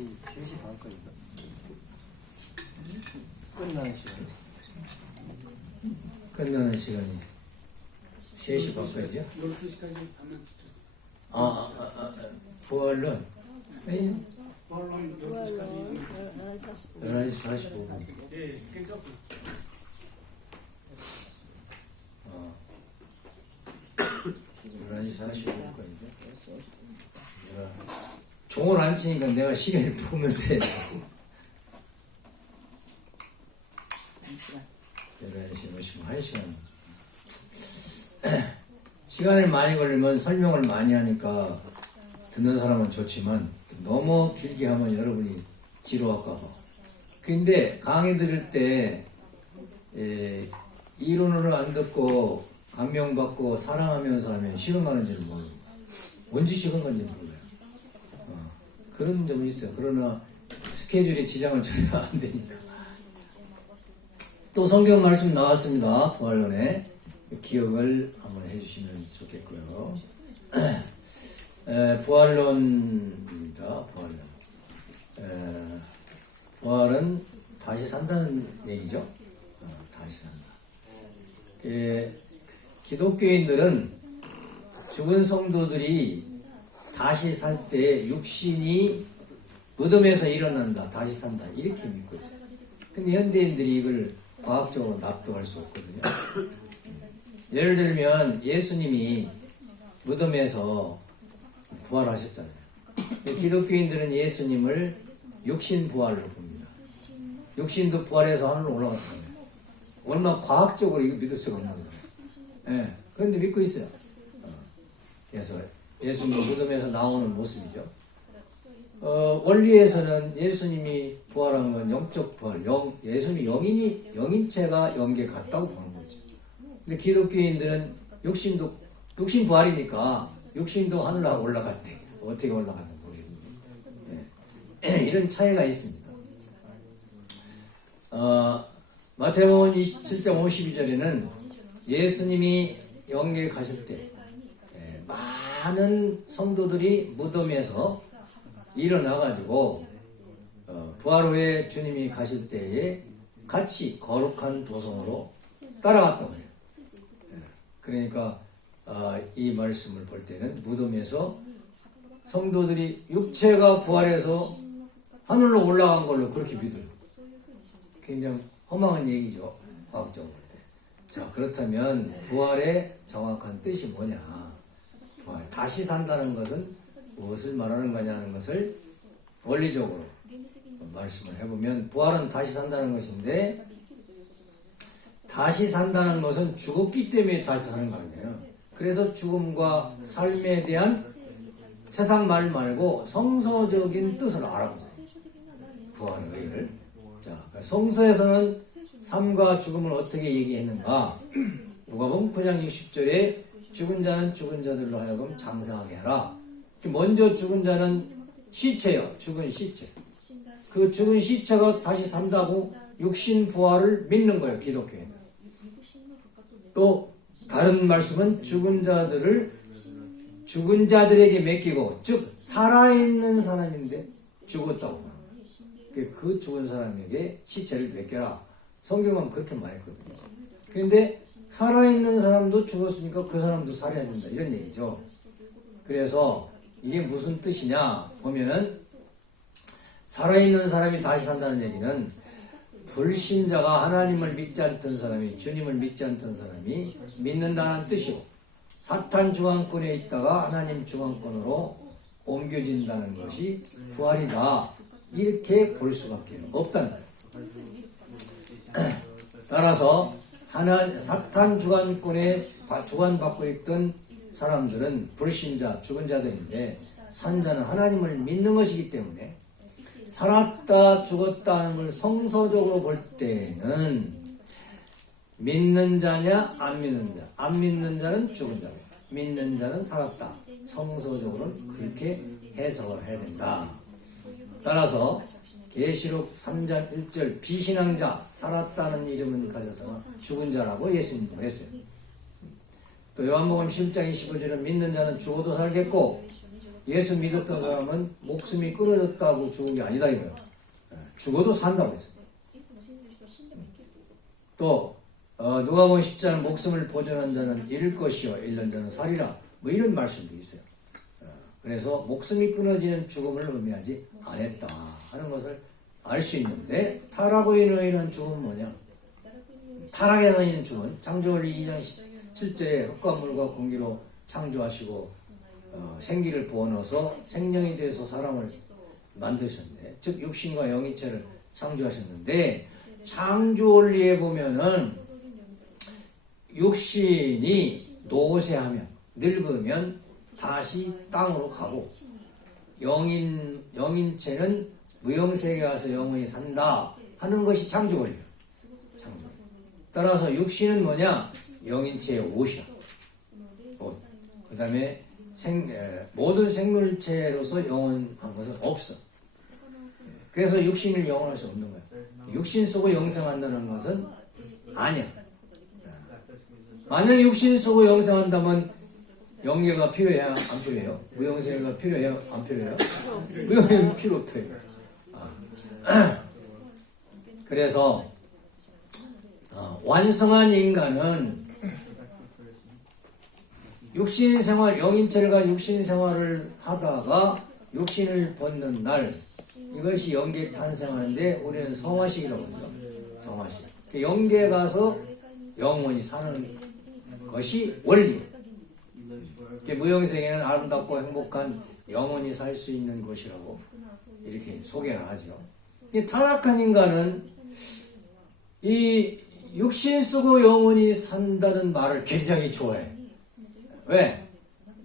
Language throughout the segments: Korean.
3시 반까지인가? 끝나는 시간. 끝나는 시간이 3시 반까지요? 12시까지 하면 부활은 물론 12시까지 11시 45분. 예, 괜찮습니다. 11시 45분까지죠? 내가 종을 안 치니까 내가 시계를 보면서 해야 돼. 11시 50분, 1시간. 시간이 많이 걸리면 설명을 많이 하니까 듣는 사람은 좋지만 너무 길게 하면 여러분이 지루할까봐. 근데 강의 들을 때 이론을 안 듣고 감명받고 사랑하면서 하면 시간 가는지를 모르고 언제 시간 가는지 몰라요. 그런 점이 있어요. 그러나 스케줄에 지장을 전혀 안 되니까. 또 성경 말씀 나왔습니다. 부활론에 기억을 한번 해주시면 좋겠고요. 부활론입니다. 부활론. 부활은 다시 산다는 얘기죠. 다시 산다. 기독교인들은 죽은 성도들이 다시 살 때 육신이 무덤에서 일어난다, 다시 산다 이렇게 믿고 있어요. 근데 현대인들이 이걸 과학적으로 납득할 수 없거든요. 예를 들면 예수님이 무덤에서 부활하셨잖아요. 기독교인들은 예수님을 육신 부활로 봅니다. 육신도 부활해서 하늘로 올라갔잖아요. 얼마나 과학적으로 이거 믿을 수가 없는 거예요. 네, 그런데 믿고 있어요. 그래서 예수님 무덤에서 나오는 모습이죠. 원리에서는 예수님이 부활한 건 영적 부활, 예수님이 영인체가 영계 같다고 보는 거죠. 근데 기독교인들은 육신 부활이니까 육신도 하늘로 올라갔대. 어떻게 올라갔는지 모르겠는데. 네. 이런 차이가 있습니다. 마태복음 27장 52절에는 예수님이 영계에 가실 때 많은 성도들이 무덤에서 일어나가지고 부활 후에 주님이 가실 때에 같이 거룩한 도성으로 따라갔다고 해요. 그러니까 이 말씀을 볼 때는 무덤에서 성도들이 육체가 부활해서 하늘로 올라간 걸로 그렇게 믿어요. 굉장히 허망한 얘기죠. 과학적으로 볼 때. 자, 그렇다면 부활의 정확한 뜻이 뭐냐? 부활, 다시 산다는 것은 무엇을 말하는 거냐 하는 것을 원리적으로 말씀을 해보면 부활은 다시 산다는 것인데 다시 산다는 것은 죽었기 때문에 다시 사는 거 아니에요. 그래서 죽음과 삶에 대한 세상 말 말고 성서적인 뜻을 알아보고 부활의 의의를. 자, 성서에서는 삶과 죽음을 어떻게 얘기했는가? 누가복음 9장 60절에 죽은 자는 죽은 자들로 하여금 장사하게 하라. 먼저 죽은 자는 시체요. 죽은 시체. 그 죽은 시체가 다시 산다고 육신 부활을 믿는 거예요. 기독교인은. 또 다른 말씀은 죽은 자들을 죽은 자들에게 맡기고, 즉 살아있는 사람인데 죽었다고 하는 거예요. 그 죽은 사람에게 시체를 맡겨라. 성경은 그렇게 말했거든요. 그런데 살아있는 사람도 죽었으니까 그 사람도 살아야 된다 이런 얘기죠. 그래서 이게 무슨 뜻이냐 보면은 살아있는 사람이 다시 산다는 얘기는 불신자가 하나님을 믿지 않던 사람이, 주님을 믿지 않던 사람이 믿는다는 뜻이고, 사탄 중앙권에 있다가 하나님 중앙권으로 옮겨진다는 것이 부활이다 이렇게 볼 수밖에 없다는 거예요. 따라서 사탄 주관권에 주관받고 있던 사람들은 불신자, 죽은 자들인데 산자는 하나님을 믿는 것이기 때문에 살았다 죽었다 하는 걸 성서적으로 볼 때는 믿는 자냐 안 믿는 자, 안 믿는 자는 죽은 자고 믿는 자는 살았다. 성서적으로는 그렇게 해석을 해야 된다. 따라서 계시록 3장 1절 비신앙자, 살았다는 이름은 가져서 죽은 자라고 예수님도 그랬어요. 또 요한복음 7장 25절은 믿는 자는 죽어도 살겠고 예수 믿었던 사람은 목숨이 끊어졌다고 죽은 게 아니다 이거예요. 죽어도 산다고 했어요. 또 누가복음 10장 목숨을 보존한 자는 잃을 것이요 잃는 자는 살리라 뭐 이런 말씀도 있어요. 그래서 목숨이 끊어지는 죽음을 의미하지 않았다 하는 것을 알 수 있는데 타락으로 인한 죽음은 뭐냐? 타락에서 인한 죽음은 창조원리 2장 7절에 흙과 물과 공기로 창조하시고 생기를 부어넣어서 생명이 되어서 사람을 만드셨는데 즉 육신과 영인체를 창조하셨는데 창조원리에 보면은 육신이 노쇠하면 늙으면 다시 땅으로 가고 영인체는 무영세계에 가서 영원히 산다 하는 것이 창조원리예요. 따라서 육신은 뭐냐? 영인체의 옷이야. 옷. 그 다음에 모든 생물체로서 영원한 것은 없어. 그래서 육신을 영원할 수 없는 거야. 육신 속을 영생한다는 것은 아니야. 만약에 육신 속을 영생한다면 영계가 필요해야 안 필요해요? 무영세계가 필요해요? 안 필요해요? 무영세계는 필요 없대요. 그래서 완성한 인간은 육신생활, 영인체를 가진 육신생활을 하다가 육신을 벗는 날 이것이 영계 탄생하는데 우리는 성화식이라고 하죠. 성화식. 영계에 가서 영원히 사는 것이 원리. 무영세계는 아름답고 행복한 영원히 살 수 있는 곳이라고 이렇게 소개를 하죠. 타락한 인간은 이 육신 쓰고 영원히 산다는 말을 굉장히 좋아해. 왜?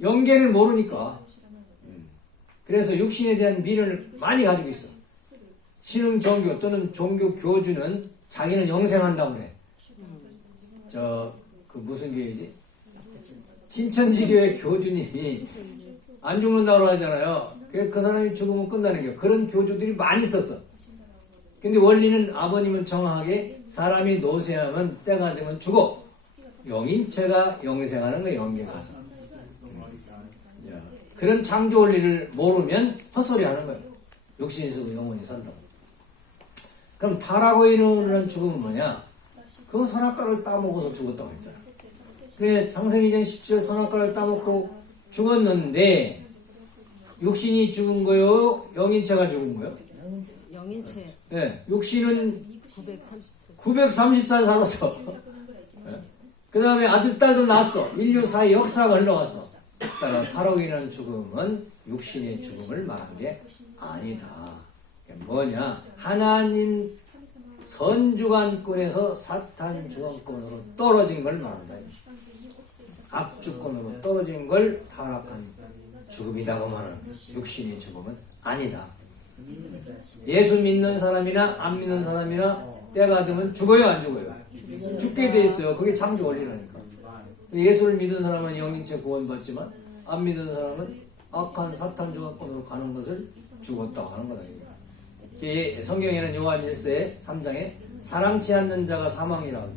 영계를 모르니까. 그래서 육신에 대한 미련을 많이 가지고 있어. 신흥 종교 또는 종교 교주는 자기는 영생한다고 그래. 무슨 교회지? 신천지교회 교주님이 안 죽는다고 하잖아요. 그 사람이 죽으면 끝나는 거예요. 그런 교주들이 많이 있었어. 근데 원리는 아버님은 정확하게 사람이 노쇠하면 때가 되면 죽어. 영인체가 영생하는 거예요. 영계 가서. 그런 창조 원리를 모르면 헛소리 하는 거예요. 육신이 있고 영원히 산다고. 그럼 타락으로 인한 죽음은 뭐냐? 그 선악과를 따먹어서 죽었다고 했잖아. 그래 창세기 2장 10절 선악과를 따먹고 죽었는데 육신이 죽은 거요? 영인체가 죽은 거요? 영인체. 네, 육신은 934 살았어. 네? 그 다음에 아들, 딸도 낳았어. 인류 사이 역사가 흘러갔어. 따라 타락으로 인한 죽음은 육신의 죽음을 말한 게 아니다. 뭐냐? 하나님 선주관권에서 사탄 주관권으로 떨어진 걸 말한다. 악주권으로 떨어진 걸 타락한 죽음이라고 말하는 거예요. 육신의 죽음은 아니다. 예수 믿는 사람이나 안 믿는 사람이나 때가 되면 죽어요, 안 죽어요? 죽게 돼 있어요. 그게 창조 원리라니까. 예수를 믿는 사람은 영인체 구원받지만 안 믿는 사람은 악한 사탄 주관권으로 가는 것을 죽었다고 하는 거다. 성경에는 요한 1세 3장에 사랑치 않는 자가 사망이라고.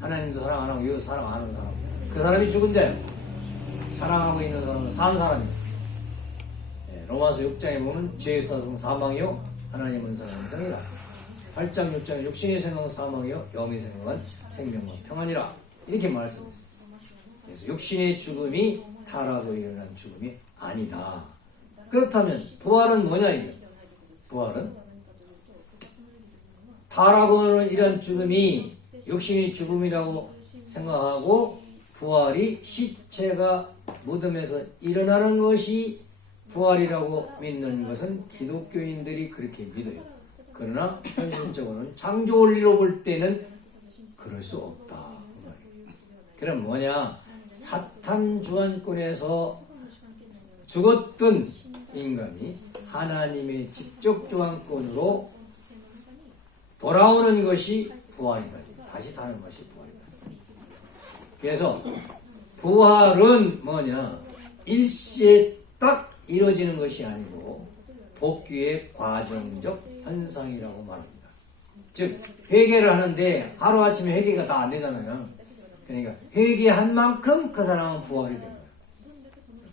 하나님도 사랑 안 하고 이웃 사랑 안 하는 사람. 그 사람이 죽은 자예요. 사랑하고 있는 사람은 산 사람이에요. 로마서 6장에 보면 죄의 사성 사망이요 하나님은 사랑성이라. 8장 6장에 육신의 생명은 사망이요 영의 생명은 생명과 평안이라. 이렇게 말씀했어요. 그래서 육신의 죽음이 타락으로 일어난 죽음이 아니다. 그렇다면 부활은 뭐냐 이게? 부활은 타락으로 일어난 죽음이 육신의 죽음이라고 생각하고 부활이 시체가 무덤에서 일어나는 것이 부활이라고 믿는 것은 기독교인들이 그렇게 믿어요. 그러나 현실적으로는 창조 원리로 볼 때는 그럴 수 없다. 그럼 뭐냐? 사탄 주관권에서 죽었던 인간이 하나님의 직접 주관권으로 돌아오는 것이 부활이다. 다시 사는 것이 부활이다. 그래서 부활은 뭐냐? 일시에 딱 이루어지는 것이 아니고 복귀의 과정적 현상이라고 말합니다. 즉 회개를 하는데 하루아침에 회개가 다 안 되잖아요. 그러니까 회개한 만큼 그 사람은 부활이 된 거예요.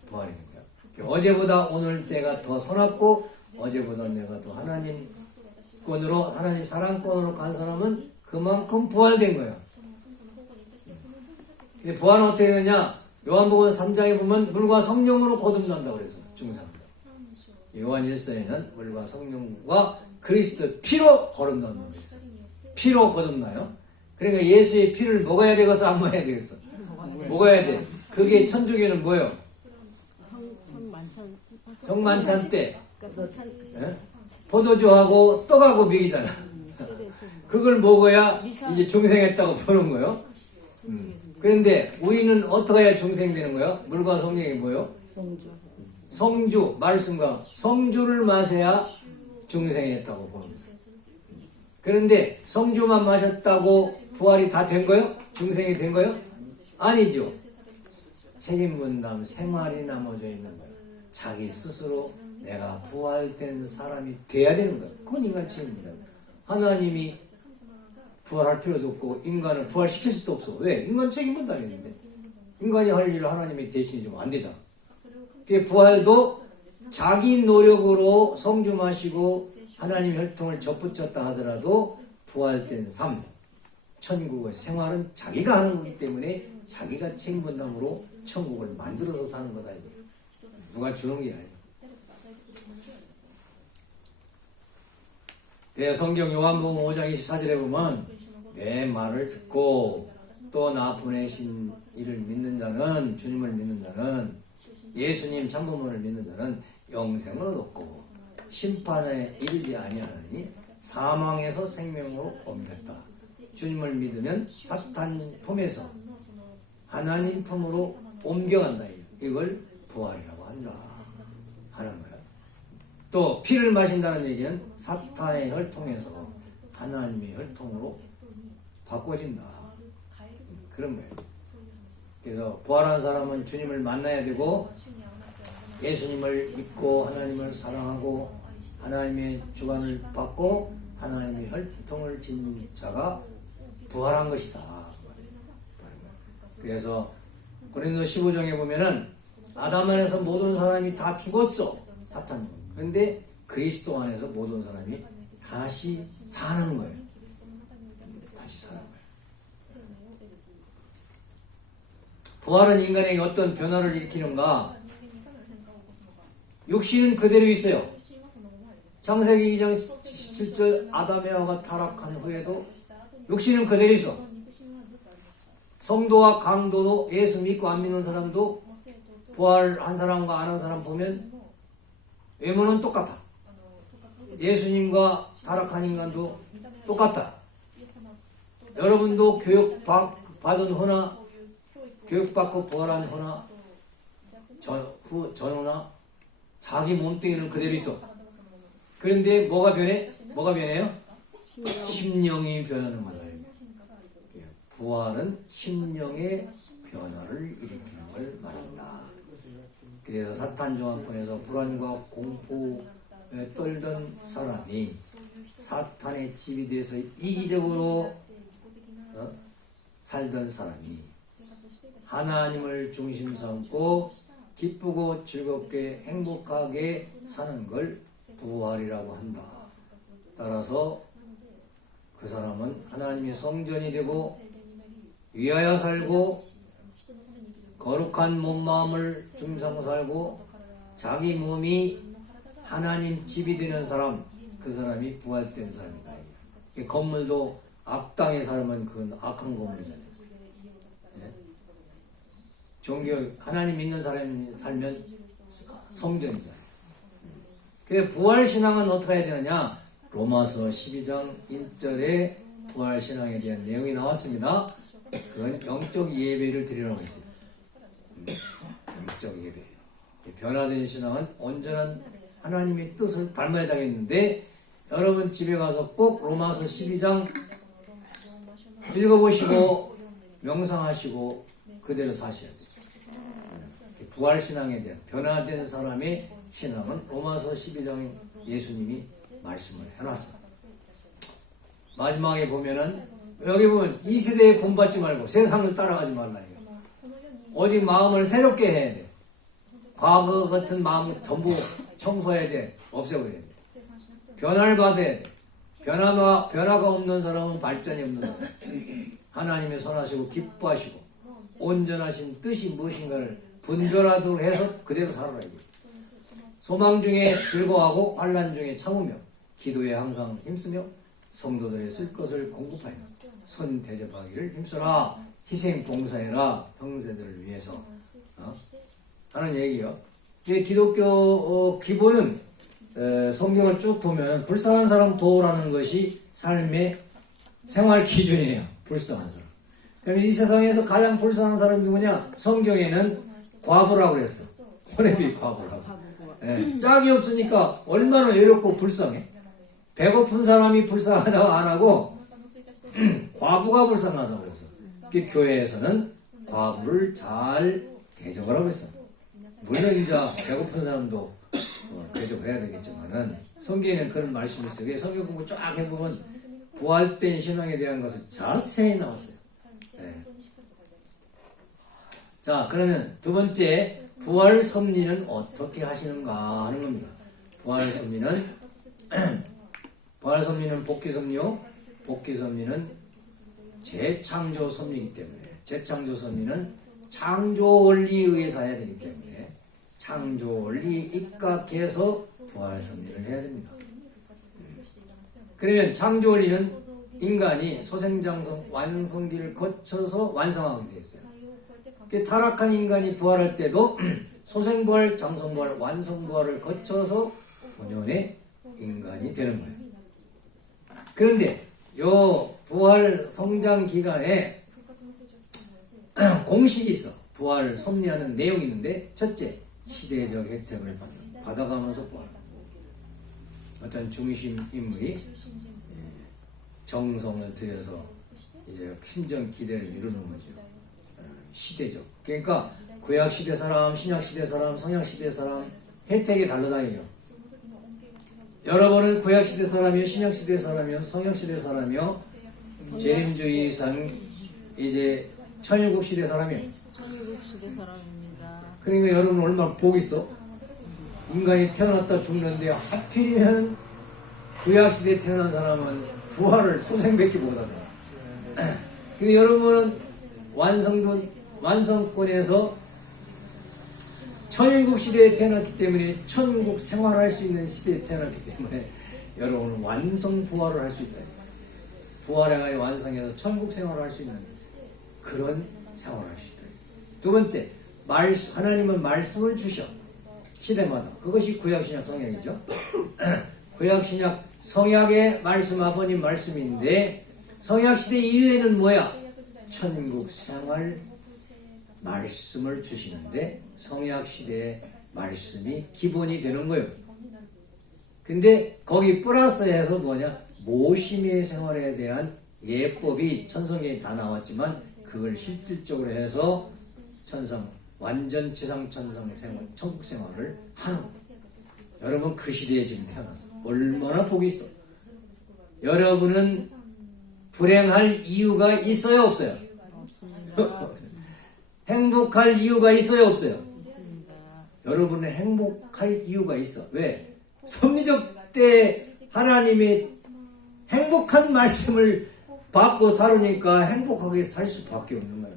부활이 된 거예요. 어제보다 오늘 때가 더 선악고 어제보다 내가 더 하나님권으로 하나님 사랑권으로 간 사람은 그만큼 부활된 거예요. 근데 부활은 어떻게 되느냐? 요한복음 3장에 보면 물과 성령으로 거듭난다고 그래서 중상다. 요한 1서에는 물과 성령과 그리스도 피로 거듭난다고 그랬어요. 피로 거듭나요. 그러니까 예수의 피를 먹어야 되겠어, 안 먹어야 되겠어? 먹어야 돼. 그게 천주교는 뭐예요? 성만찬 때 예? 포도주하고 떡하고 먹이잖아. 그걸 먹어야 이제 중생했다고 보는 거예요. 그런데 우리는 어떻게 해야 중생되는 거예요? 물과 성령이 뭐예요? 성주, 말씀과 성주를 마셔야 중생했다고 보는 거예요. 그런데 성주만 마셨다고 부활이 다 된 거예요? 중생이 된 거예요? 아니죠. 책임 분담, 생활이 나눠져 있는 거예요. 자기 스스로 내가 부활된 사람이 돼야 되는 거예요. 그건 인간 책임입니다. 하나님이 부활할 필요도 없고 인간을 부활시킬 수도 없어. 왜? 인간 책임 분담인데 인간이 할 일을 하나님이 대신해 주면 안 되잖아. 그 부활도 자기 노력으로 성주 마시고 하나님의 혈통을 접붙였다 하더라도 부활된 삶, 천국의 생활은 자기가 하는 거기 때문에 자기가 책임 분담으로 천국을 만들어서 사는 거다. 이거. 누가 주는 게 아니에요. 그래서 성경 요한복음 5장 24절에 보면 내 말을 듣고 또 나 보내신 이를 믿는 자는, 주님을 믿는 자는, 예수님 참부모를 믿는 자는 영생을 얻고 심판에 이르지 아니하나니 사망에서 생명으로 옮겼다. 주님을 믿으면 사탄 품에서 하나님 품으로 옮겨간다. 이걸 부활이라고 한다 하는 거예요. 또 피를 마신다는 얘기는 사탄의 혈통에서 하나님의 혈통으로 바꿔진다. 그런 거예요. 그래서 부활한 사람은 주님을 만나야 되고 예수님을 믿고 하나님을 사랑하고 하나님의 주관을 받고 하나님의 혈통을 진 자가 부활한 것이다. 그래서 고린도 15장에 보면은 아담 안에서 모든 사람이 다 죽었어. 사탄. 그런데 그리스도 안에서 모든 사람이 다시 사는 거예요. 다시 사는 거예요. 부활은 인간에게 어떤 변화를 일으키는가? 육신은 그대로 있어요. 창세기 2장 17절 아담 에와가 타락한 후에도 육신은 그대로 있어. 성도와 강도도 예수 믿고 안 믿는 사람도 부활한 사람과 안 한 사람 보면 외모는 똑같아. 예수님과 타락한 인간도 똑같아. 여러분도 교육받은 후나 교육받고 부활한 후나 전후나 자기 몸뚱이는 그대로 있어. 그런데 뭐가 변해? 뭐가 변해요? 심령이 변하는 거다. 부활은 심령의 변화를 일으키는 걸 말한다. 그래서 사탄 정황권에서 불안과 공포에 떨던 사람이 사탄의 집이 돼서 이기적으로 살던 사람이 하나님을 중심 삼고 기쁘고 즐겁게 행복하게 사는 걸 부활이라고 한다. 따라서 그 사람은 하나님의 성전이 되고 위하여 살고 거룩한 몸마음을 중심삼고 살고 자기 몸이 하나님 집이 되는 사람, 그 사람이 부활된 사람이다. 이 건물도 악당의 사람은 그건 악한 건물이잖아요. 예? 종교 하나님 믿는 사람이 살면 성전이잖아요. 그래서 부활신앙은 어떻게 해야 되느냐? 로마서 12장 1절에 부활신앙에 대한 내용이 나왔습니다. 그건 영적 예배를 드리라고 했어요. 영적 예배. 변화된 신앙은 온전한 하나님의 뜻을 닮아야 되겠는데 여러분 집에 가서 꼭 로마서 12장 읽어보시고 명상하시고 그대로 사셔야 돼요. 부활신앙에 대한 변화된 사람의 신앙은 로마서 12장에 예수님이 말씀을 해놨어요. 마지막에 보면은 여기 보면 이 세대에 본받지 말고 세상을 따라가지 말라. 오직 마음을 새롭게 해야 돼. 과거 같은 마음 전부 청소해야 돼. 없애버려야 돼. 변화를 받아야 돼. 변화가 없는 사람은 발전이 없는 사람. 하나님의 선하시고 기뻐하시고 온전하신 뜻이 무엇인가를 분별하도록 해서 그대로 살아라. 소망 중에 즐거워하고 환난 중에 참으며 기도에 항상 힘쓰며 성도들의 쓸 것을 공급하여 선 대접하기를 힘써라. 희생 봉사해라. 형제들을 위해서 하는 얘기요. 기독교 기본은 성경을 쭉 보면 불쌍한 사람 도우라는 것이 삶의 생활 기준이에요. 불쌍한 사람. 그럼 이 세상에서 가장 불쌍한 사람이 누구냐? 성경에는 과부라고 그랬어. 호레비 과부라고. 짝이 없으니까 얼마나 외롭고 불쌍해. 배고픈 사람이 불쌍하다고 안 하고 과부가 불쌍하다고 그랬어. 교회에서는 과부를 잘 대접을 하고 있어. 물론 이제 배고픈 사람도 대접해야 되겠지만은 성경에는 그런 말씀이 있어요. 성경 공부 쫙 해보면 부활된 신앙에 대한 것을 자세히 나왔어요. 자, 그러면 두 번째 부활 섭리는 어떻게 하시는가 하는 겁니다. 부활 섭리는 복귀 섭리요. 복귀 섭리는 재창조 섭리이기 때문에 재창조 섭리는 창조 원리에 의해서 해야 되기 때문에 창조 원리에 입각해서 부활 섭리를 해야 됩니다. 그러면 창조 원리는 인간이 소생장성 완성기를 거쳐서 완성하게 되어 있어요. 타락한 인간이 부활할 때도 소생부활, 장성부활, 완성부활을 거쳐서 본연의 인간이 되는 거예요. 그런데 요 부활 성장 기간에 공식이 있어. 부활 섭리하는 내용이 있는데 첫째, 시대적 혜택을 받아가면서 부활한다. 어떤 중심 인물이 정성을 들여서 이제 심정 기대를 이루는 거죠. 시대적. 그러니까 구약 시대 사람, 신약 시대 사람, 성약 시대 사람 혜택이 다르다예요. 여러분은 구약 시대 사람이요, 신약 시대 사람이요, 성약 시대 사람이요, 재림주의상 이제 천일국 시대 사람이요. 천일국 시대 사람입니다. 그러니까 여러분 얼마나 복 있어? 인간이 태어났다 죽는데 하필이면 구약 시대에 태어난 사람은 부활을 소생밖에 못하잖아. 근데 여러분은 완성권에서 천일국 시대에 태어났기 때문에 천국 생활할 수 있는 시대에 태어났기 때문에 여러분은 완성 부활을 할 수 있다. 부활해가지고 완성해서 천국 생활을 할 수 있는 그런 생활을 할 수 있다. 두 번째, 하나님은 말씀을 주셔. 시대마다. 그것이 구약신약 성약이죠. 구약신약 성약의 말씀, 아버님 말씀인데 성약시대 이후에는 뭐야? 천국 생활 말씀을 주시는데 성약시대의 말씀이 기본이 되는 거예요. 근데 거기 플러스해서 뭐냐? 모심의 생활에 대한 예법이 천성에 다 나왔지만 그걸 실질적으로 해서 완전 지상천상 생활, 천국 생활을 하는 거예요. 여러분 그 시대에 지금 태어나서 얼마나 복이 있어. 여러분은 불행할 이유가 있어요, 없어요? 없습니다. 행복할 이유가 있어요, 없어요? 있습니다. 여러분은 행복할 이유가 있어. 왜? 섭리적 때 하나님의 행복한 말씀을 받고 살으니까 행복하게 살 수밖에 없는 거예요.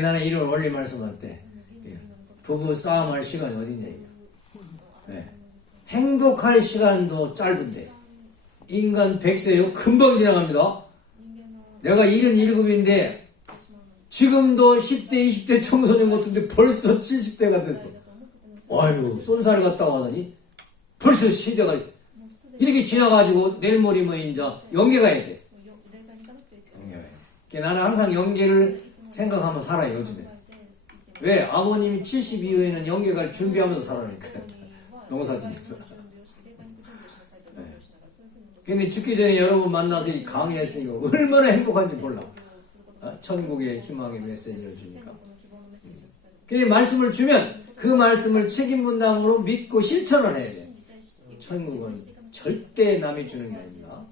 나는 이런 원리 말씀할 때 부부 싸움할 시간이 어딨냐 이게. 네. 행복할 시간도 짧은데 인간 100세요 금방 지나갑니다. 내가 77인데 지금도 10대 20대 청소년 같은데 벌써 70대가 됐어. 아유 쏜살 갔다 와서니 벌써 시대가 이렇게 지나가지고 내일 모레면 이제 영계 가야 돼. 영계 가야 돼. 나는 항상 영계를 생각하면 살아요 요즘에. 왜? 아버님이 70 이후에는 영계 갈 준비하면서 살아니까 농사지면서. 네. 근데 죽기 전에 여러분 만나서 이 강의했으니까 얼마나 행복한지 몰라. 천국의 희망의 메시지를 주니까. 근데 말씀을 주면 그 말씀을 책임분담으로 믿고 실천을 해야 돼. 천국은 절대 남이 주는 게 아닙니다.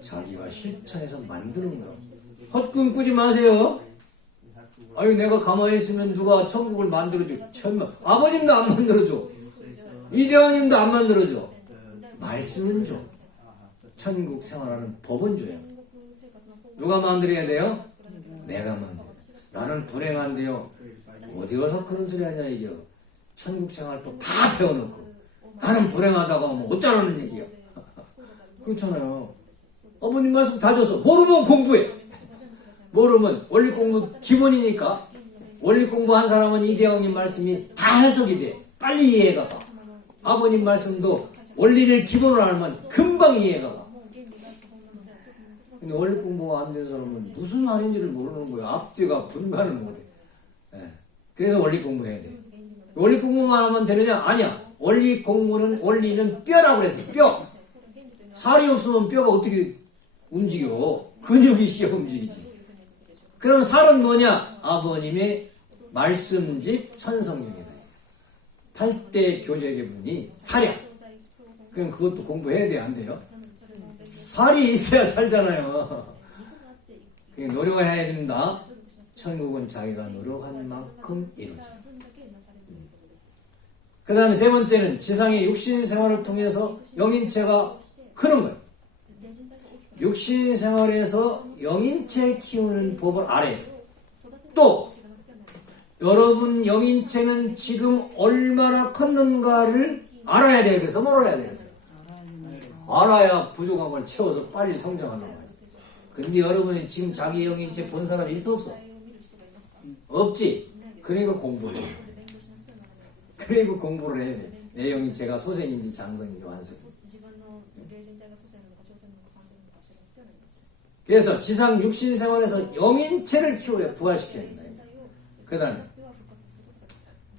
자기가 실천해서 만드는 거야. 헛꿈 꾸지 마세요. 아니 내가 가만히 있으면 누가 천국을 만들어줘? 천만 아버님도 안 만들어줘. 이대왕님도 안 만들어줘. 말씀은 줘. 천국 생활하는 법은 줘요. 누가 만들어야 돼요? 내가 만들어. 나는 불행한데요. 어디 가서 그런 소리 하냐 이겨. 천국 생활도 다 배워놓고 나는 불행하다고 하면 어쩌라는 얘기야. 그렇잖아요. 어머님 말씀 다 줘서 모르면 공부해. 모르면 원리 공부 기본이니까. 원리 공부한 사람은 이대왕님 말씀이 다 해석이 돼. 빨리 이해가 가. 아버님 말씀도 원리를 기본으로 알면 금방 이해가 가. 근데 원리 공부가 안 된 사람은 무슨 말인지를 모르는 거야. 앞뒤가 분간을 못해. 예. 그래서 원리 공부해야 돼. 원리 공부만 하면 되느냐? 아니야. 원리는 뼈라고 그랬어. 뼈. 살이 없으면 뼈가 어떻게 움직여? 근육이 씌어 움직이지. 그럼 살은 뭐냐? 아버님의 말씀집 천성경이다. 8대 교재계문이 살이야. 그럼 그것도 공부해야 돼, 안 돼요? 살이 있어야 살잖아요. 그게 노력해야 됩니다. 천국은 자기가 노력한 만큼 이루어져. 그 다음에 세 번째는 지상의 육신 생활을 통해서 영인체가 크는 거예요. 육신 생활에서 영인체 키우는 법을 알아야 돼요. 또 여러분 영인체는 지금 얼마나 컸는가를 알아야 돼요. 그래서 뭘 해야 되겠어요? 알아야 부족한 걸 채워서 빨리 성장하는 거예요. 근데 여러분이 지금 자기 영인체 본 사람이 있어 없어? 없지? 그러니까 공부를 해야 돼. 그러니까 공부를 해야 돼. 내 영인체가 소생인지 장성인지 완성인지. 그래서 지상 육신 생활에서 영인체를 키워야 부활시켜야 된다. 그 다음에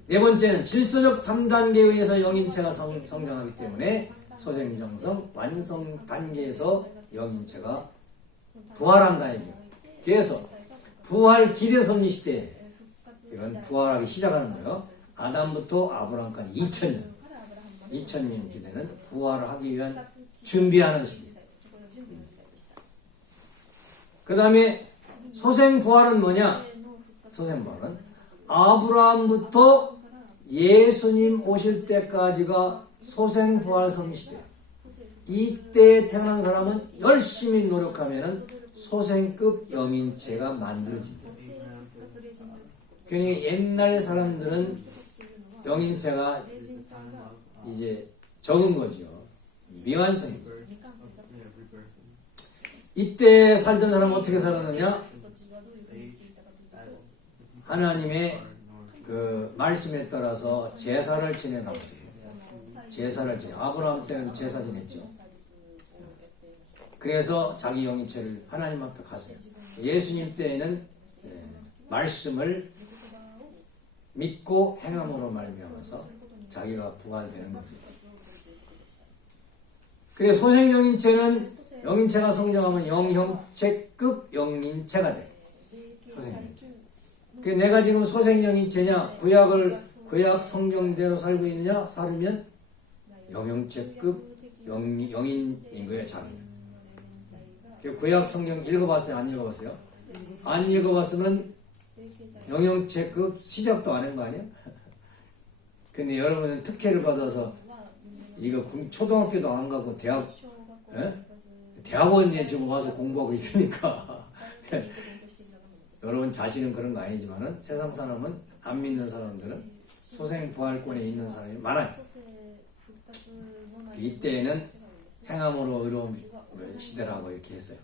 네 번째는 질서적 3단계에 의해서 영인체가 성장하기 때문에 소생정성 완성 단계에서 영인체가 부활한다 얘기예요. 그래서 부활 기대섭리 시대에 이건 부활하기 시작하는 거예요. 아담부터 아브라함까지 2000년 기대는 부활을 하기 위한 준비하는 시대. 그 다음에 소생부활은 뭐냐? 소생부활은 아브라함부터 예수님 오실 때까지가 소생부활 성시대예요. 이때에 태어난 사람은 열심히 노력하면 소생급 영인체가 만들어집니다. 그러니까 옛날 사람들은 영인체가 이제 적은 거죠. 미완성이죠. 이때 살던 사람은 어떻게 살았느냐? 하나님의 그 말씀에 따라서 제사를 지내나고 제사를 지내. 아브라함 때는 제사 지냈죠. 그래서 자기 영인체를 하나님 앞에 갔어요. 예수님 때에는 말씀을 믿고 행함으로 말미암아서 자기가 부활되는 겁니다. 그래서 소생 영인체는 영인체가 성장하면 영형체급 영인체가 돼요. 소생 영인체. 그 내가 지금 소생 영인체냐, 구약 성경대로 살고 있느냐, 살면 영형체급 영인인 거예요, 자기는. 구약 성경 읽어봤어요? 안 읽어봤어요? 안 읽어봤으면 영형체급 시작도 안 한 거 아니야? 근데 여러분은 특혜를 받아서 이거 초등학교도 안 가고 대학원에 지금 와서 공부하고 있으니까 여러분 자신은 그런 거 아니지만은 세상 사람은 안 믿는 사람들은 소생부활권에 있는 사람이 많아요. 이때에는 행함으로 의로운 시대라고 이렇게 했어요.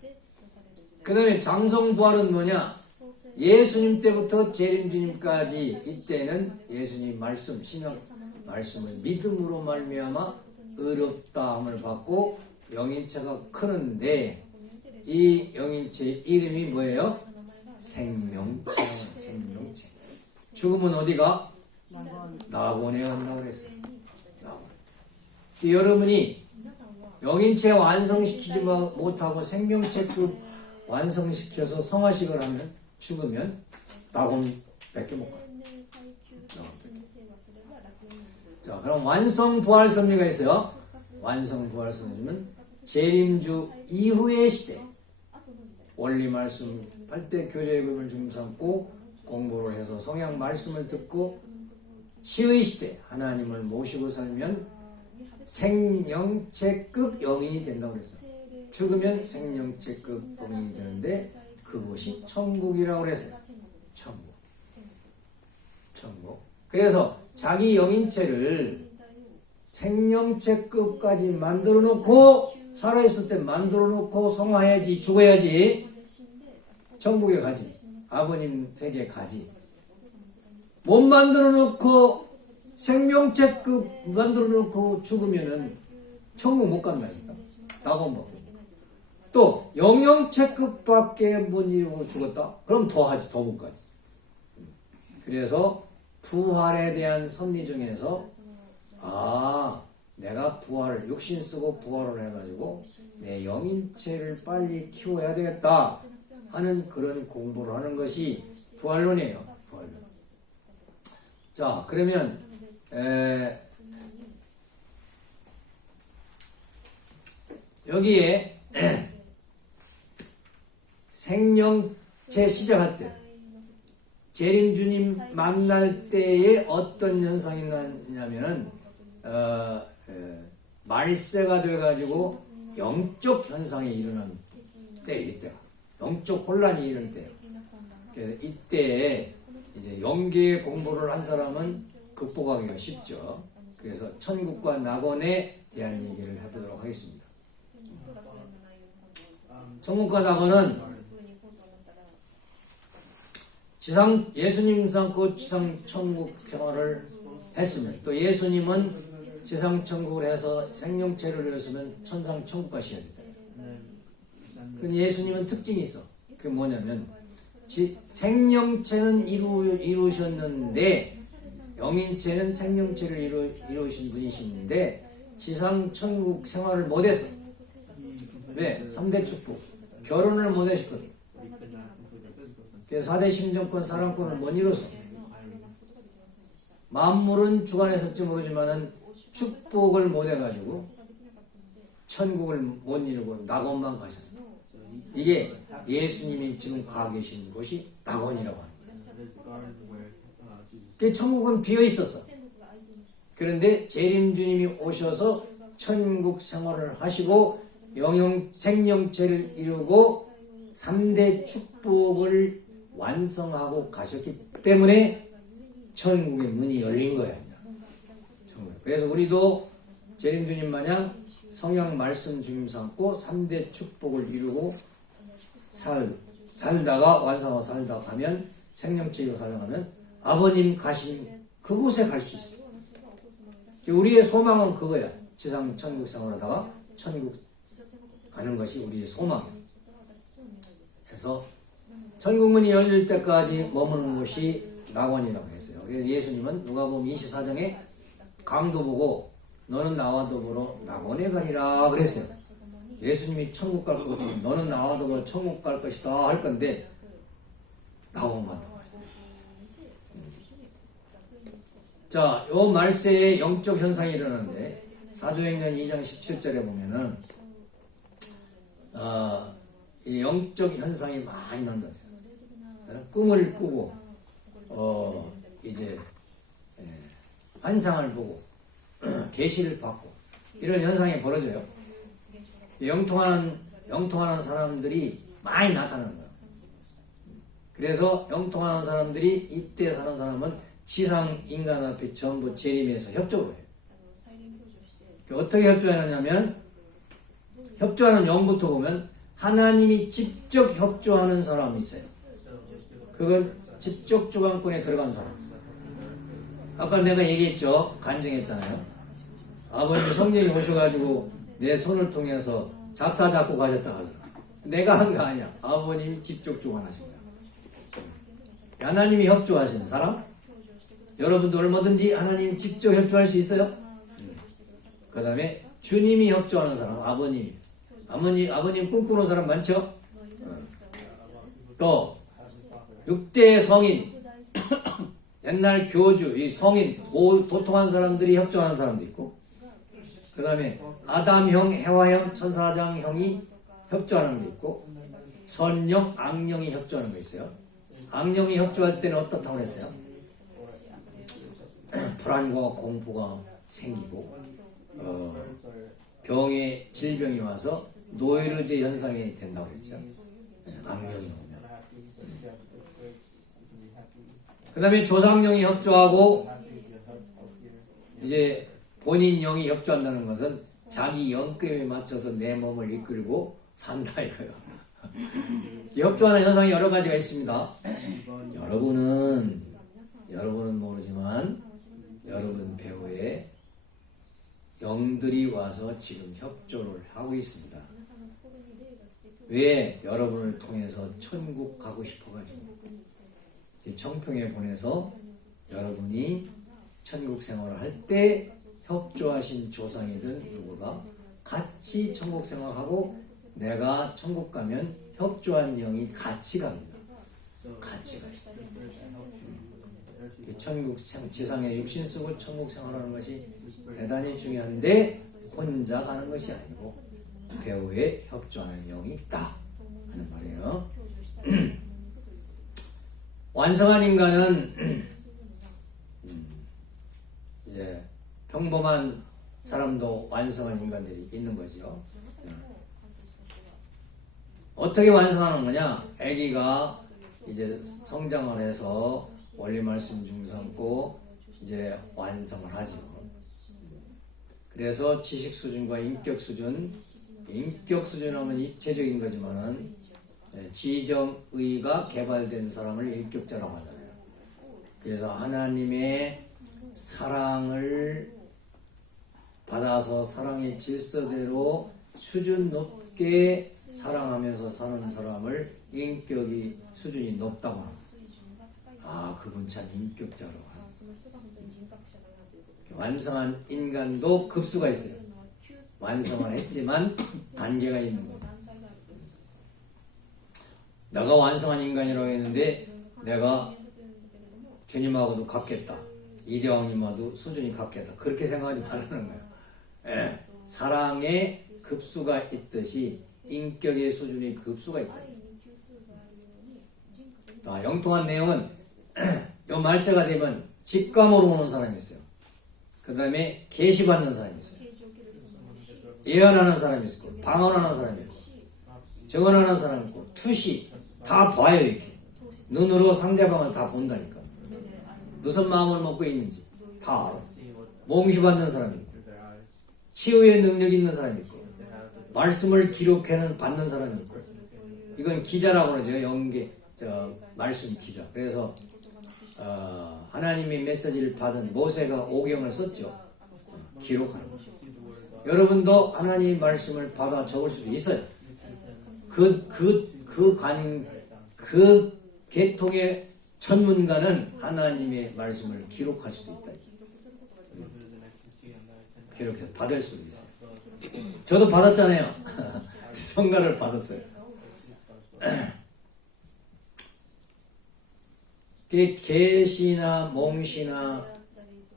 그 다음에 장성부활은 뭐냐? 예수님 때부터 재림주님까지 이때는 예수님 말씀, 신약 말씀을 믿음으로 말미암아 의롭다함을 받고 영인체가 크는데 이 영인체의 이름이 뭐예요? 생명체. 죽으면 어디가? 낙원에 간다고 그랬어요. 여러분이 영인체 완성시키지 못하고 생명체급 완성시켜서 성화식을 하면 죽으면 낙원밖에 못 가요. 자, 그럼 완성부활섭리가 있어요. 완성부활섭리는 재림주 이후의 시대 원리말씀 8대 교제의 금을 중삼고 공부를 해서 성경 말씀을 듣고 시의 시대 하나님을 모시고 살면 생명체급 영인이 된다고 그랬어. 죽으면 생명체급 영인이 되는데 그것이 천국이라고 그랬어요. 천국. 그래서 자기 영인체를 생명체급까지 만들어 놓고 살아있을 때 만들어 놓고 성화해야지, 죽어야지 천국에 가지, 아버님 세계에 가지. 못 만들어 놓고 생명체급 만들어 놓고 죽으면은 천국 못 간다니까. 낙원밖에. 또 영영체급밖에 못 이루고 죽었다? 그럼 더 하지, 더 못 가지. 그래서 부활에 대한 섭리 중에서 내가 부활을 육신 쓰고 부활을 해가지고 내 영인체를 빨리 키워야 되겠다 하는 그런 공부를 하는 것이 부활론이에요. 부활론. 자, 그러면 여기에 생명체 시작할 때 재림주님 만날 때에 어떤 현상이 나냐면은 말세가 돼가지고 영적 현상이 일어난 때, 이때가 영적 혼란이 일어날 때예요. 그래서 이때에 이제 영계 공부를 한 사람은 극복하기가 쉽죠. 그래서 천국과 낙원에 대한 얘기를 해보도록 하겠습니다. 천국과 낙원은 예수님 삼고 지상 천국 생활을 했으면, 또 예수님은 지상 천국을 해서 생명체를 이뤘으면 천상 천국 가셔야 되잖아요. 근데 예수님은 특징이 있어. 그게 뭐냐면 생명체는 이루셨는데 영인체는 생명체를 이루신 분이신데 지상 천국 생활을 못했어. 왜? 3대 축복. 결혼을 못하셨거든. 그래서 4대 심정권 사랑권을 못 이뤘어. 만물은 주관했을지 모르지만은 축복을 못 해가지고 천국을 못 이루고 낙원만 가셨어. 이게 예수님이 지금 가 계신 곳이 낙원이라고 하는 거예요. 그 천국은 비어 있었어. 그런데 재림주님이 오셔서 천국 생활을 하시고 영영 생명체를 이루고 3대 축복을 완성하고 가셨기 때문에 천국의 문이 열린 거야. 그래서 우리도 재림주님 마냥 성경 말씀 중심 삼고 3대 축복을 이루고 살다가 완성하고 살다 가면 생명체로 살아가면 아버님 가신 그곳에 갈 수 있어. 우리의 소망은 그거야. 지상 천국 생활하다가 천국 가는 것이 우리의 소망이야. 그래서 천국문이 열릴 때까지 머무는 곳이 낙원이라고 했어요. 그래서 예수님은 누가복음 24장에 강도 보고 너는 나와 더불어 낙원에 가리라 그랬어요. 예수님이 천국 갈 것이고 너는 나와 더불어 천국 갈 것이다 할 건데 낙원 간다고 해요. 자, 요 말세에 영적 현상이 일어나는데 사도행전 2장 17절에 보면은 이 영적 현상이 많이 난다. 꿈을 꾸고 이제 환상을 보고 계시를 받고 이런 현상이 벌어져요. 영통하는 사람들이 많이 나타나는 거예요. 그래서 영통하는 사람들이 이때 사는 사람은 지상 인간 앞에 전부 재림해서 협조를 해요. 어떻게 협조하느냐면 협조하는 영부터 보면 하나님이 직접 협조하는 사람이 있어요. 그건 직접 주관권에 들어간 사람. 아까 내가 얘기했죠. 간증했잖아요. 아버님 성령이 오셔가지고 내 손을 통해서 작사 작곡 하셨다 하죠. 내가 한 거 아니야. 아버님이 직접 주관하신 거야. 하나님이 협조하시는 사람? 여러분도 얼마든지 하나님 직접 협조할 수 있어요? 그 다음에 주님이 협조하는 사람, 아버님이. 아버님 꿈꾸는 사람 많죠? 또 6대 성인, 옛날 교주, 이 성인, 도통한 사람들이 협조하는 사람도 있고, 그 다음에 아담형, 해와형, 천사장형이 협조하는 게 있고, 선령, 악령이 협조하는 거 있어요. 악령이 협조할 때는 어떻다고 그랬어요? 불안과 공포가 생기고 병에 질병이 와서 노이로제 현상이 된다고 그랬죠. 악령이 오면. 그 다음에 조상령이 협조하고 이제 본인 영이 협조한다는 것은 자기 영감에 맞춰서 내 몸을 이끌고 산다 이거예요. 협조하는 현상이 여러 가지가 있습니다. 여러분은 모르지만 여러분 배후에 영들이 와서 지금 협조를 하고 있습니다. 왜? 여러분을 통해서 천국 가고 싶어가지고 청평에 보내서 여러분이 천국 생활을 할 때 협조하신 조상이든 누구가 같이 천국 생활하고 내가 천국 가면 협조한 영이 같이 갑니다. 같이 가요. 천국 지상에 육신 쓰고 천국 생활하는 것이 대단히 중요한데 혼자 가는 것이 아니고 배후에 협조하는 영이 있다 하는 말이에요. 완성한 인간은 이제 평범한 사람도 완성한 인간들이 있는 거죠. 어떻게 완성하는 거냐? 아기가 이제 성장을 해서 원리 말씀 중삼고 이제 완성을 하죠. 그래서 지식 수준과 인격 수준하면 입체적인 거지만은 지정의가 개발된 사람을 인격자라고 하잖아요. 그래서 하나님의 사랑을 받아서 사랑의 질서대로 수준 높게 사랑하면서 사는 사람을 인격이 수준이 높다고 합니다. 아, 그분 참 인격자라고 합니다. 완성한 인간도 급수가 있어요. 완성을 했지만 단계가 있는 거예요. 내가 완성한 인간이라고 했는데 내가 주님하고도 같겠다. 이대왕님하고도 수준이 같겠다. 그렇게 생각하지 말라는 거예요. 예, 사랑의 급수가 있듯이 인격의 수준이 급수가 있다. 자, 영통한 내용은 요 말세가 되면 직감으로 오는 사람이 있어요. 그 다음에 계시받는 사람이 있어요. 예언하는 사람이 있고 방언하는 사람이 있고 증언하는 사람이 있고 투시 다 봐요. 이렇게 눈으로 상대방을 다 본다니까. 무슨 마음을 먹고 있는지 다 알아. 몽시받는 사람이 있고 치유의 능력이 있는 사람이 있고 말씀을 기록해는 받는 사람이 있고 이건 기자라고 그러죠. 말씀 기자. 그래서 하나님의 메시지를 받은 모세가 오경을 썼죠. 기록하는 거죠. 여러분도 하나님의 말씀을 받아 적을 수도 있어요. 그 계통의 전문가는 하나님의 말씀을 기록할 수도 있다. 이렇게 받을 수도 있어요. 저도 받았잖아요. 성가를 받았어요. 계시나 몽시나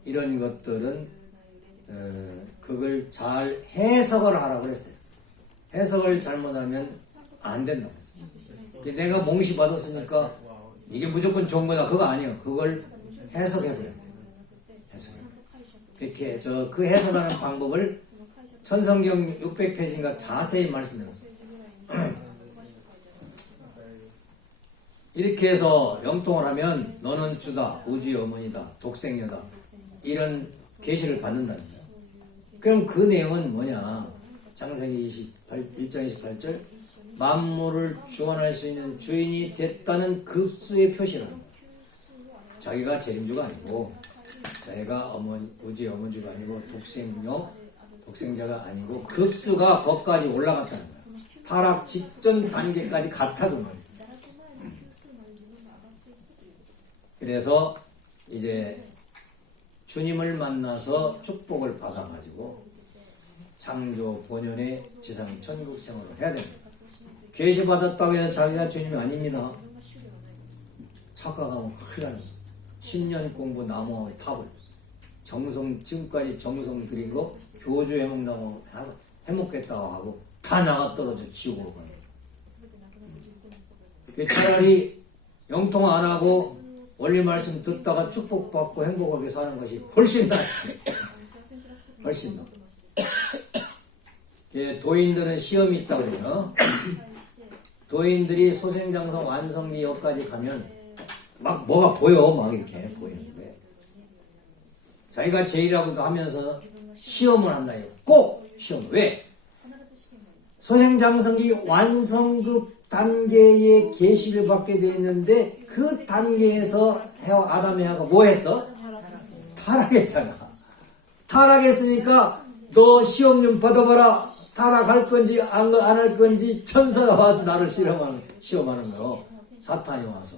이런 것들은 그걸 잘 해석을 하라고 그랬어요. 해석을 잘못하면 안 된다고. 내가 몽시 받았으니까 이게 무조건 좋은 거다. 그거 아니에요. 그걸 해석해버려야 돼요. 이렇게 그 해석하는 방법을 천성경 600페이지인가 자세히 말씀드렸어요. 이렇게 해서 영통을 하면 너는 주다, 우주의 어머니다, 독생녀다 이런 계시를 받는다는 거예요. 그럼 그 내용은 뭐냐? 창세기 1장 28절 만물을 주관할 수 있는 주인이 됐다는 급수의 표시라는 거예요. 자기가 재림주가 아니고 자기가 우주의 어머니가 아니고 독생자가 아니고 급수가 거기까지 올라갔다는 거예요. 타락 직전 단계까지 갔다는 거예요. 그래서 이제 주님을 만나서 축복을 받아가지고 창조 본연의 지상 천국 생활을 해야 됩니다. 계시 받았다고 해서 자기가 주님이 아닙니다. 착각하면 큰일 나는 거예요. 10년 공부 나무하고 탑을 지금까지 정성 들인 거 교주 해먹는다고 해먹겠다고 하고 다 나가 떨어져 지옥으로 가는 거예요. 차라리 영통 안 하고 원리 말씀 듣다가 축복받고 행복하게 사는 것이 훨씬 낫지. 훨씬 나. 도인들은 시험이 있다고 그래요. 도인들이 소생장성 완성기역까지 가면 막 뭐가 보여. 막 이렇게 보이는데 자기가 제일하고도 하면서 시험을 한다요. 꼭 시험. 왜? 소생장성기 완성급 단계의 계시를 받게 되어 있는데 그 단계에서 아담 해하가 뭐 했어? 타락했잖아. 타락했으니까 너 시험 좀 받아봐라. 타락할 건지 안 할 건지 천사가 와서 나를 시험하는 거. 사탄이 와서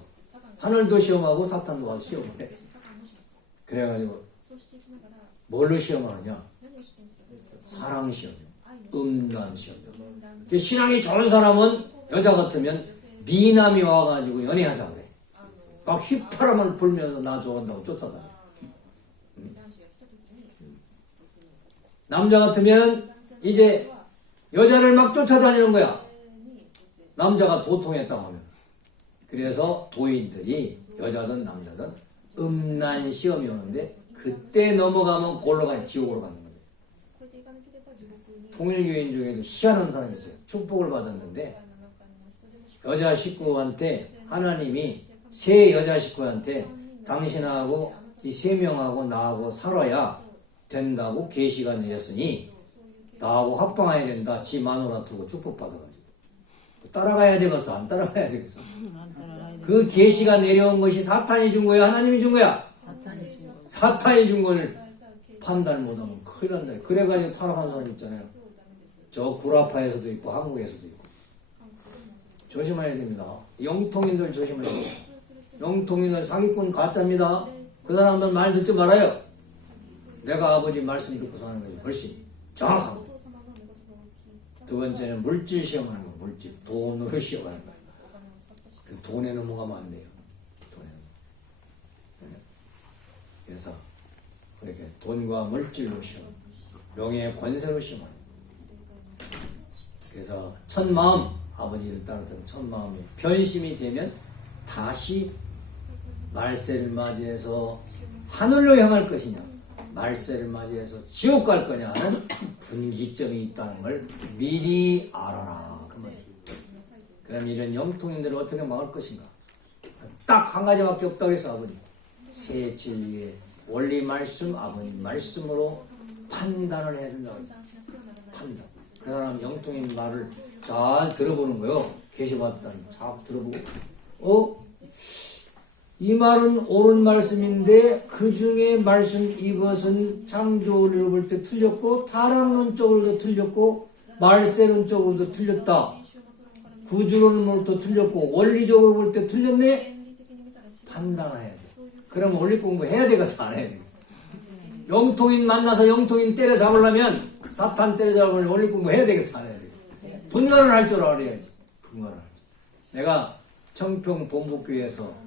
하늘도 시험하고 사탄도 와서 시험해. 그래가지고 뭘로 시험하느냐? 사랑 시험, 음란 시험. 신앙이 좋은 사람은 여자 같으면 미남이 와가지고 연애하자 그래. 막 휘파람을 불면서 나 좋아한다고 쫓아다녀. 남자 같으면 이제 여자를 막 쫓아다니는 거야. 남자가 도통했다고 하면. 그래서 도인들이 여자든 남자든 음란 시험이 오는데 그때 넘어가면 골로 가는 지옥으로 가는 거예요. 통일교인 중에도 희한한 사람이 있어요. 축복을 받았는데 여자 식구한테 하나님이 세 여자 식구한테 당신하고 이 세 명하고 나하고 살아야 된다고 계시가 내렸으니 나하고 합방해야 된다. 지 마누라 두고 축복받아가지고 따라가야 되겠어? 안 따라가야 되겠어? 그 계시가 내려온 것이 사탄이 준 거야? 하나님이 준 거야? 사탄이 준 거를 판단을 못하면 큰일 난다. 그래가지고 타락한 사람 있잖아요. 저 구라파에서도 있고 한국에서도 있고. 조심해야 됩니다. 영통인들 조심해야 돼요. 영통인들 사기꾼 가짜입니다. 그 사람은 말 듣지 말아요. 내가 아버지 말씀 듣고 사는 것이 훨씬 정확하고. 두 번째는 물질 시험하는 거. 물질. 돈으로 시험하는 거. 그 돈에 넘어가면 안 돼요. 돈에. 그래서 그렇게 돈과 물질로 시험, 명예의 권세로 시험하는 거. 그래서 첫 마음, 아버지를 따르던 첫 마음이 변심이 되면 다시 말세를 맞이해서 하늘로 향할 것이냐, 말세를 맞이해서 지옥 갈 거냐 하는 분기점이 있다는 걸 미리 알아라. 그 말이에요. 그럼 이런 영통인들을 어떻게 막을 것인가? 딱 한 가지밖에 없다고 해서 아버님. 새 진리의 원리 말씀, 아버님 말씀으로 판단을 해야 된다고. 판단. 그 사람 영통인 말을 잘 들어보는 거요. 계시받았다는 잘 들어보고, 이 말은 옳은 말씀인데 그 중에 말씀 이것은 창조론으로 볼 때 틀렸고 타락론적으로도 틀렸고 말세론적으로도 틀렸다. 구조론으로도 틀렸고 원리적으로 볼 때 틀렸네. 판단을 해야 돼. 그럼 원리 공부해야 되겠어 안 해야 돼? 영통인 만나서 영통인 때려잡으려면 사탄 때려잡으려면 원리 공부해야 되겠어 안 해야 돼? 분간을 할 줄 알아야지. 분간을 할 줄. 내가 청평 본부교회에서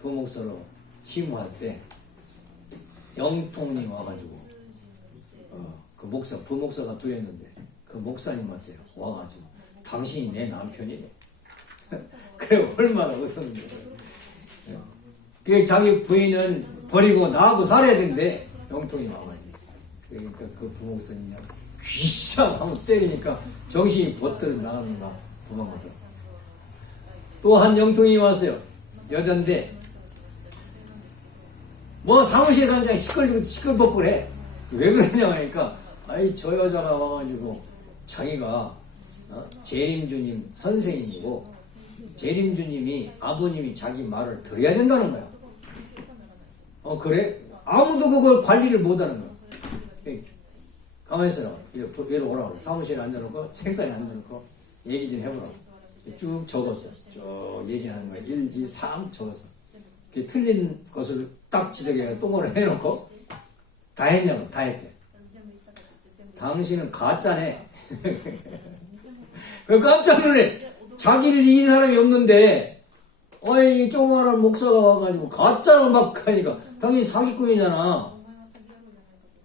부목사로 심호할 때 영통이 와가지고 그 목사 부목사가 둘이었는데 그 목사님한테 와가지고 당신이 내 남편이래. 그래 얼마나 웃었는데. 그 자기 부인은 버리고 나하고 살아야 된대. 영통이 와가지고 그러니까 그 부목사님이 귀쌍 하면 때리니까 정신이 버틀 나가는가 도망가서 또 한 영통이 왔어요. 여잔데 뭐 사무실에 간장 시끌벅 그래. 왜 그러냐 하니까 아이 저 여자가 와가지고 자기가 재림주님 선생님이고 재림주님이 아버님이 자기 말을 들어야 된다는 거야. 그래? 아무도 그걸 관리를 못하는 거야. 가만히 있어요. 이리 오라고 사무실에 앉아놓고 책상에 앉아놓고 얘기 좀 해보라고 쭉 적었어. 쭉 얘기하는 거야. 1, 2, 3 적었어. 틀린 것을 딱 지적해 똥을 해놓고 다 했냐고. 다 했대. 당신은 가짜네. 그 깜짝 놀래. 자기를 이긴 사람이 없는데 어이 조그마한 목사가 와가지고 가짜로 막 하니까 당연히 사기꾼이잖아.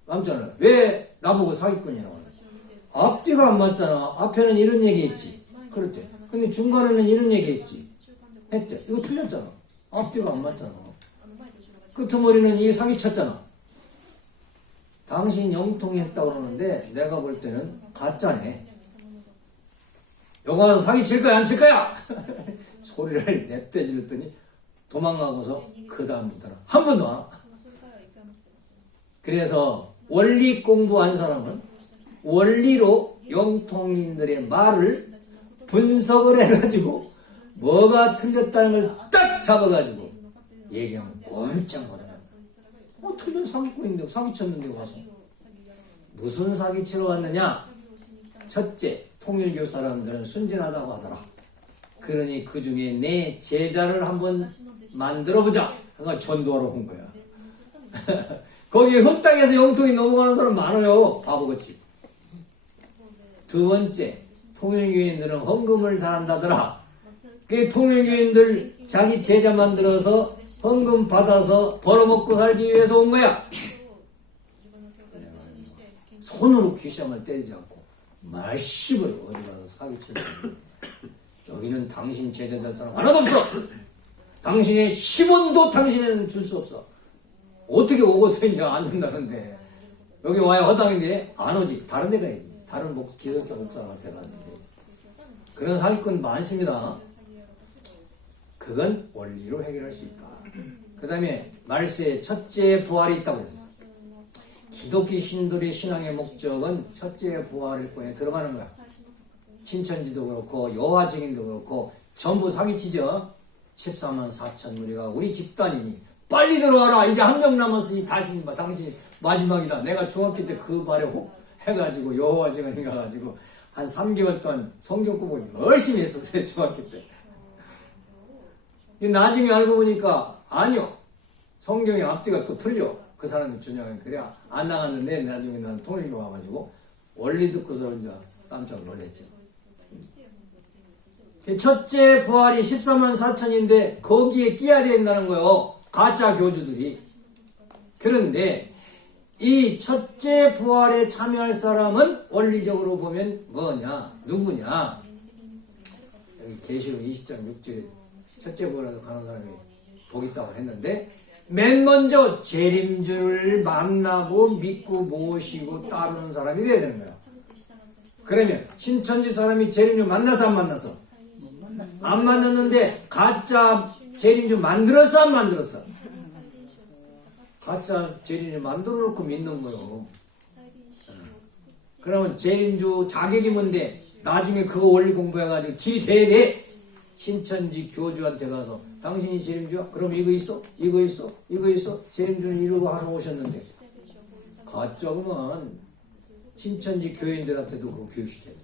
깜짝 놀래. 왜 나보고 사기꾼이라고 하냐. 앞뒤가 안 맞잖아. 앞에는 이런 얘기했지. 그렇대. 근데 중간에는 이런 얘기했지. 했대. 이거 틀렸잖아. 앞뒤가 안 맞잖아. 끄트머리는 이 사기쳤잖아. 당신 영통이 했다고 그러는데 내가 볼 때는 가짜네. 여기 와서 사기칠 거야 안 칠 거야? 소리를 냅대 지르더니 도망가고서 그 다음부터는 한 번도 안 와. 그래서 원리 공부한 사람은 원리로 영통인들의 말을 분석을 해가지고 뭐가 틀렸다는 걸 딱 잡아가지고 얘기하면 꼴짱 거려요. 틀린 사기꾼인데 사기쳤는데 와서 무슨 사기치러 왔느냐? 첫째, 통일교 사람들은 순진하다고 하더라. 그러니 그 중에 내 제자를 한번 만들어보자. 그러니까 전도하러 온 거야. 거기에 헛땅에서 영통이 넘어가는 사람 많아요. 바보같이. 두 번째, 통일교인들은 헌금을 잘한다더라. 그 통일교인들 자기 제자 만들어서 헌금 받아서 벌어먹고 살기 위해서 온 거야. 손으로 귀시함을 때리지 않고 말씹을 어디 가서 사기치는 여기는 당신 제자 될 사람 하나도 없어. 당신의 10원도 당신에는 줄 수 없어. 어떻게 오고서 이제 안 된다는데 여기 와야 허당인데 안 오지. 다른 데 가야지. 다른 기독교 목사한테 가는데 그런 사기꾼 많습니다. 그건 원리로 해결할 수 있다. 그 다음에 말세에 첫째 부활이 있다고 했어요. 기독교 신들의 신앙의 목적은 첫째 부활일 거에 들어가는 거야. 신천지도 그렇고 여호와 증인도 그렇고 전부 사기치죠. 14만 4천 무리가 우리 집단이니 빨리 들어와라. 이제 한 명 남았으니 당신이 마지막이다. 내가 중학교 때 그 말에 혹 해가지고 여호와 증인이 가가지고 한 3개월 동안 성경 공부 열심히 했었어요. 중학교 때. 나중에 알고 보니까 아니요. 성경의 앞뒤가 또 틀려. 그 사람이 주장은 그래 안 나갔는데 나중에 난 통일교 와가지고 원리 듣고서 이제 깜짝 놀랐죠. 첫째 부활이 14만 4천인데 거기에 끼어야 된다는 거예요. 가짜 교주들이. 그런데 이 첫째 부활에 참여할 사람은 원리적으로 보면 뭐냐? 누구냐? 여기 계시록 20장 6절에 첫째 부활에 가는 사람이 복 있다고 했는데 맨 먼저 재림주를 만나고 믿고 모시고 따르는 사람이 돼야 되는 거야. 그러면 신천지 사람이 재림주 만나서 안 만나서? 안 만났는데 가짜 재림주 만들었어 안 만들었어? 가짜 재림주 만들어 놓고 믿는 거요. 그러면 재림주 자격이 뭔데 나중에 그거 원리 공부해가지고 질이 돼야 돼. 신천지 교주한테 가서 당신이 재림주야? 그럼 이거 있어? 이거 있어? 이거 있어? 재림주는 이러고 하러 오셨는데 가짜구만. 신천지 교인들한테도 그거 교육시켜야 돼.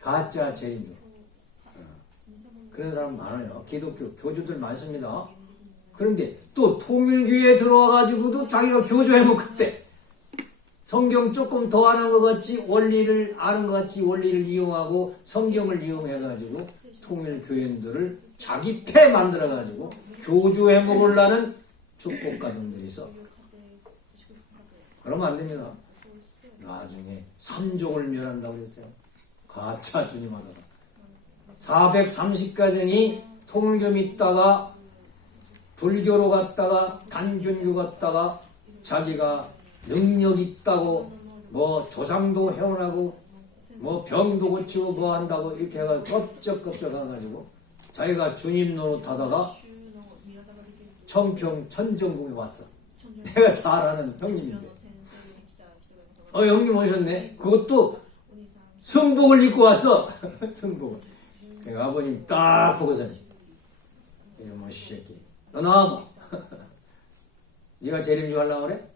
가짜 재림주. 그런 사람 많아요. 기독교 교주들 많습니다. 그런데 또 통일교에 들어와가지고도 자기가 교주해먹었대. 성경 조금 더 아는 것 같이 원리를 아는 것 같이 원리를 이용하고 성경을 이용해가지고 통일교인들을 자기 패 만들어가지고 교주해먹으려는 축복가정들이 있어. 그러면 안 됩니다. 나중에 삼종을 멸한다고 그랬어요. 가짜 주님 하다가 430가정이 통일교 믿다가 불교로 갔다가 단균교 갔다가 자기가 능력 있다고 뭐 조상도 회원하고 뭐 병도 고치고 뭐 한다고 이렇게 해가지고 껍적껍적 해가지고 자기가 주님 노릇하다가 청평 천정궁에 왔어. 내가 잘 아는 형님인데 형님 오셨네. 그것도 성복을 입고 왔어. 성복을. 내가 아버님 딱 보고서니 이놈의 새끼 너 나와봐. 네가 재림주 하려고 그래?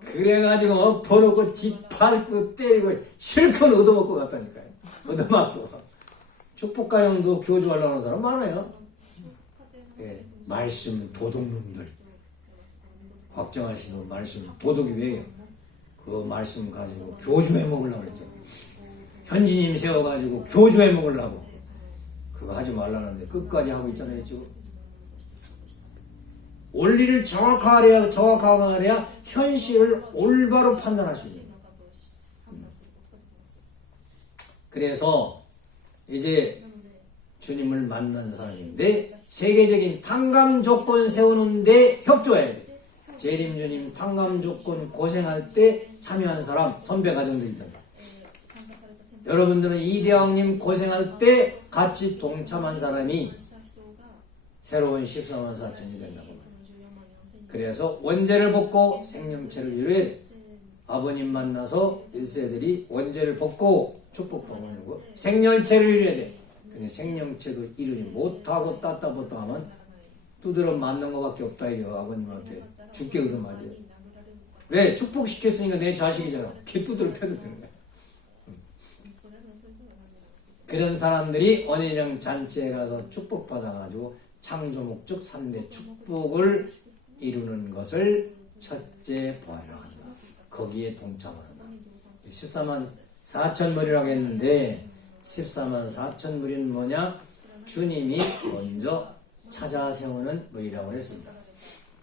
그래가지고 엎어놓고 짓밟고 때리고 실컷 얻어먹고 갔다니까요. 얻어맞고. 축복가형도 교주하려고 하는 사람 많아요. 예, 말씀 도둑놈들. 곽정하시는 말씀 도둑이 왜요? 그 말씀 가지고 교주해 먹으려고 그랬죠. 현지님 세워가지고 교주해 먹으려고. 그거 하지 말라는데 끝까지 하고 있잖아요 지금. 원리를 정확하게 해야 현실을 올바로 판단할 수 있는. 그래서 이제 주님을 만난 사람인데 세계적인 탕감 조건 세우는데 협조해야 돼. 재림주님 탕감 조건 고생할 때 참여한 사람 선배 가정들 있잖아요. 여러분들은 이대왕님 고생할 때 같이 동참한 사람이 새로운 14만 4천이 된다고. 그래서 원죄를 벗고 생명체를 이루어야 돼. 아버님 만나서 1세들이 원죄를 벗고 축복받으려고 생명체를 이루어야 돼. 근데 생명체도 이루지 못하고 따따붙다 하면 두드러 맞는 것밖에 없다 이거. 아버님한테 죽게 얻어맞아요. 왜? 축복시켰으니까 내 자식이잖아. 걔 두드러 패도 되는 거야. 그런 사람들이 원인형 잔치에 가서 축복받아가지고 창조 목적 3대 축복을 이루는 것을 첫째 부활이라고 한다. 거기에 동참한다. 14만 4천 무리라고 했는데 14만 4천 무리는 뭐냐? 주님이 먼저 찾아 세우는 무리라고 했습니다.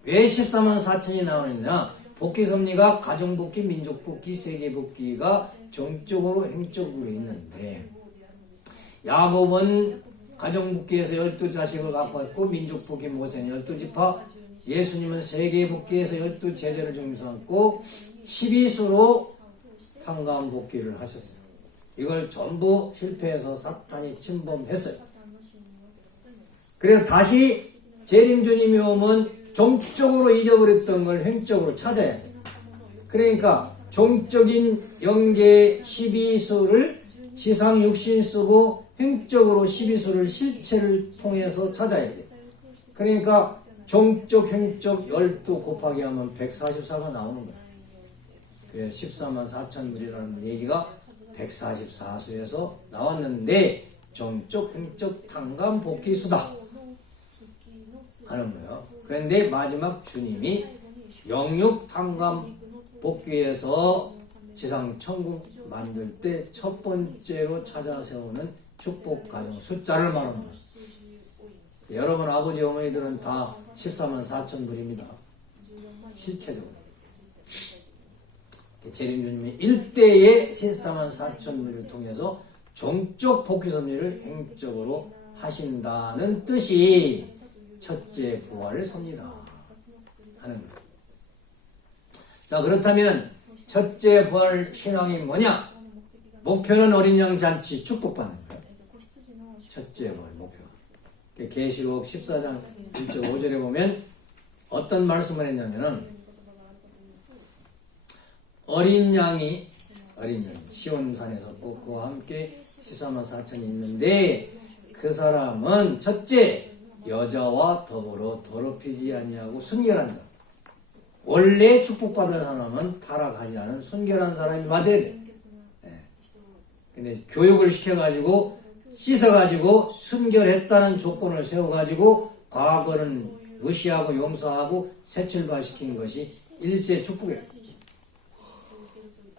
왜 14만 4천이 나오느냐? 복귀 섭리가 가정복귀, 민족복귀, 세계복귀가 정적으로 행적으로 있는데 야곱은 가정복귀에서 12자식을 갖고 왔고 민족복귀 모세는 12지파, 예수님은 세계복귀에서 12제자를 중심삼고 12수로 탕감복귀를 하셨어요. 이걸 전부 실패해서 사탄이 침범했어요. 그래서 다시 재림주님이 오면 종적으로 잊어버렸던 걸 횡적으로 찾아야 돼요. 그러니까 종적인 영계 12수를 지상 육신 쓰고 횡적으로 12수를 실체를 통해서 찾아야 돼요. 그러니까 종적, 횡적 12 곱하기 하면 144가 나오는 거예요. 그래서 14만 4천 무리라는 얘기가 144수에서 나왔는데 종적, 횡적, 탕감, 복귀수다 하는 거예요. 그런데 마지막 주님이 영육, 탕감, 복귀에서 지상 천국 만들 때 첫 번째로 찾아 세우는 축복 가정 숫자를 말하는 거예요. 여러분 아버지 어머니들은 다 14만 4천 무리입니다. 실체적으로. 재림주님이 일대의 14만 4천 무리를 통해서 종적 복귀 섭리를 행적으로 하신다는 뜻이 첫째 부활을 섭니다 하는 거예요. 자, 그렇다면 첫째 부활 신앙이 뭐냐? 목표는 어린 양 잔치 축복받는 거예요. 첫째 부활 목표. 계시록 14장 1.5절에 보면 어떤 말씀을 했냐면은 어린 양이 시온산에서 그와 함께 14만 4천이 있는데 그 사람은 첫째 여자와 더불어 더럽히지 아니하고 순결한 자. 원래 축복받은 사람은 타락하지 않은 순결한 사람이 맞아야 돼. 근데 교육을 시켜가지고 씻어가지고 순결했다는 조건을 세워가지고 과거는 무시하고 용서하고 새 출발시킨 것이 일세 축복이에요.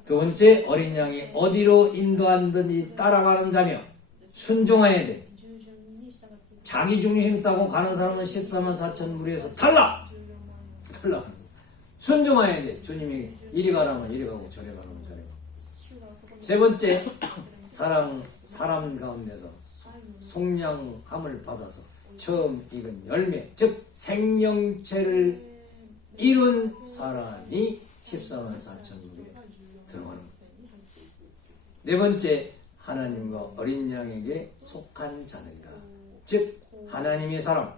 두 번째, 어린 양이 어디로 인도하든지 따라가는 자며 순종해야 돼. 자기 중심 싸고 가는 사람은 14만 4천 무리에서 탈락! 순종해야 돼. 주님이 이리 가라면 이리 가고 저리 가라면 저리 가고. 세 번째, 사람 가운데서 속량함을 받아서 처음 익은 열매, 즉 생명체를 이룬 사람이 14만 4천 무리에 들어가는 거예요. 네 번째, 하나님과 어린 양에게 속한 자들이다. 즉 하나님의 사람,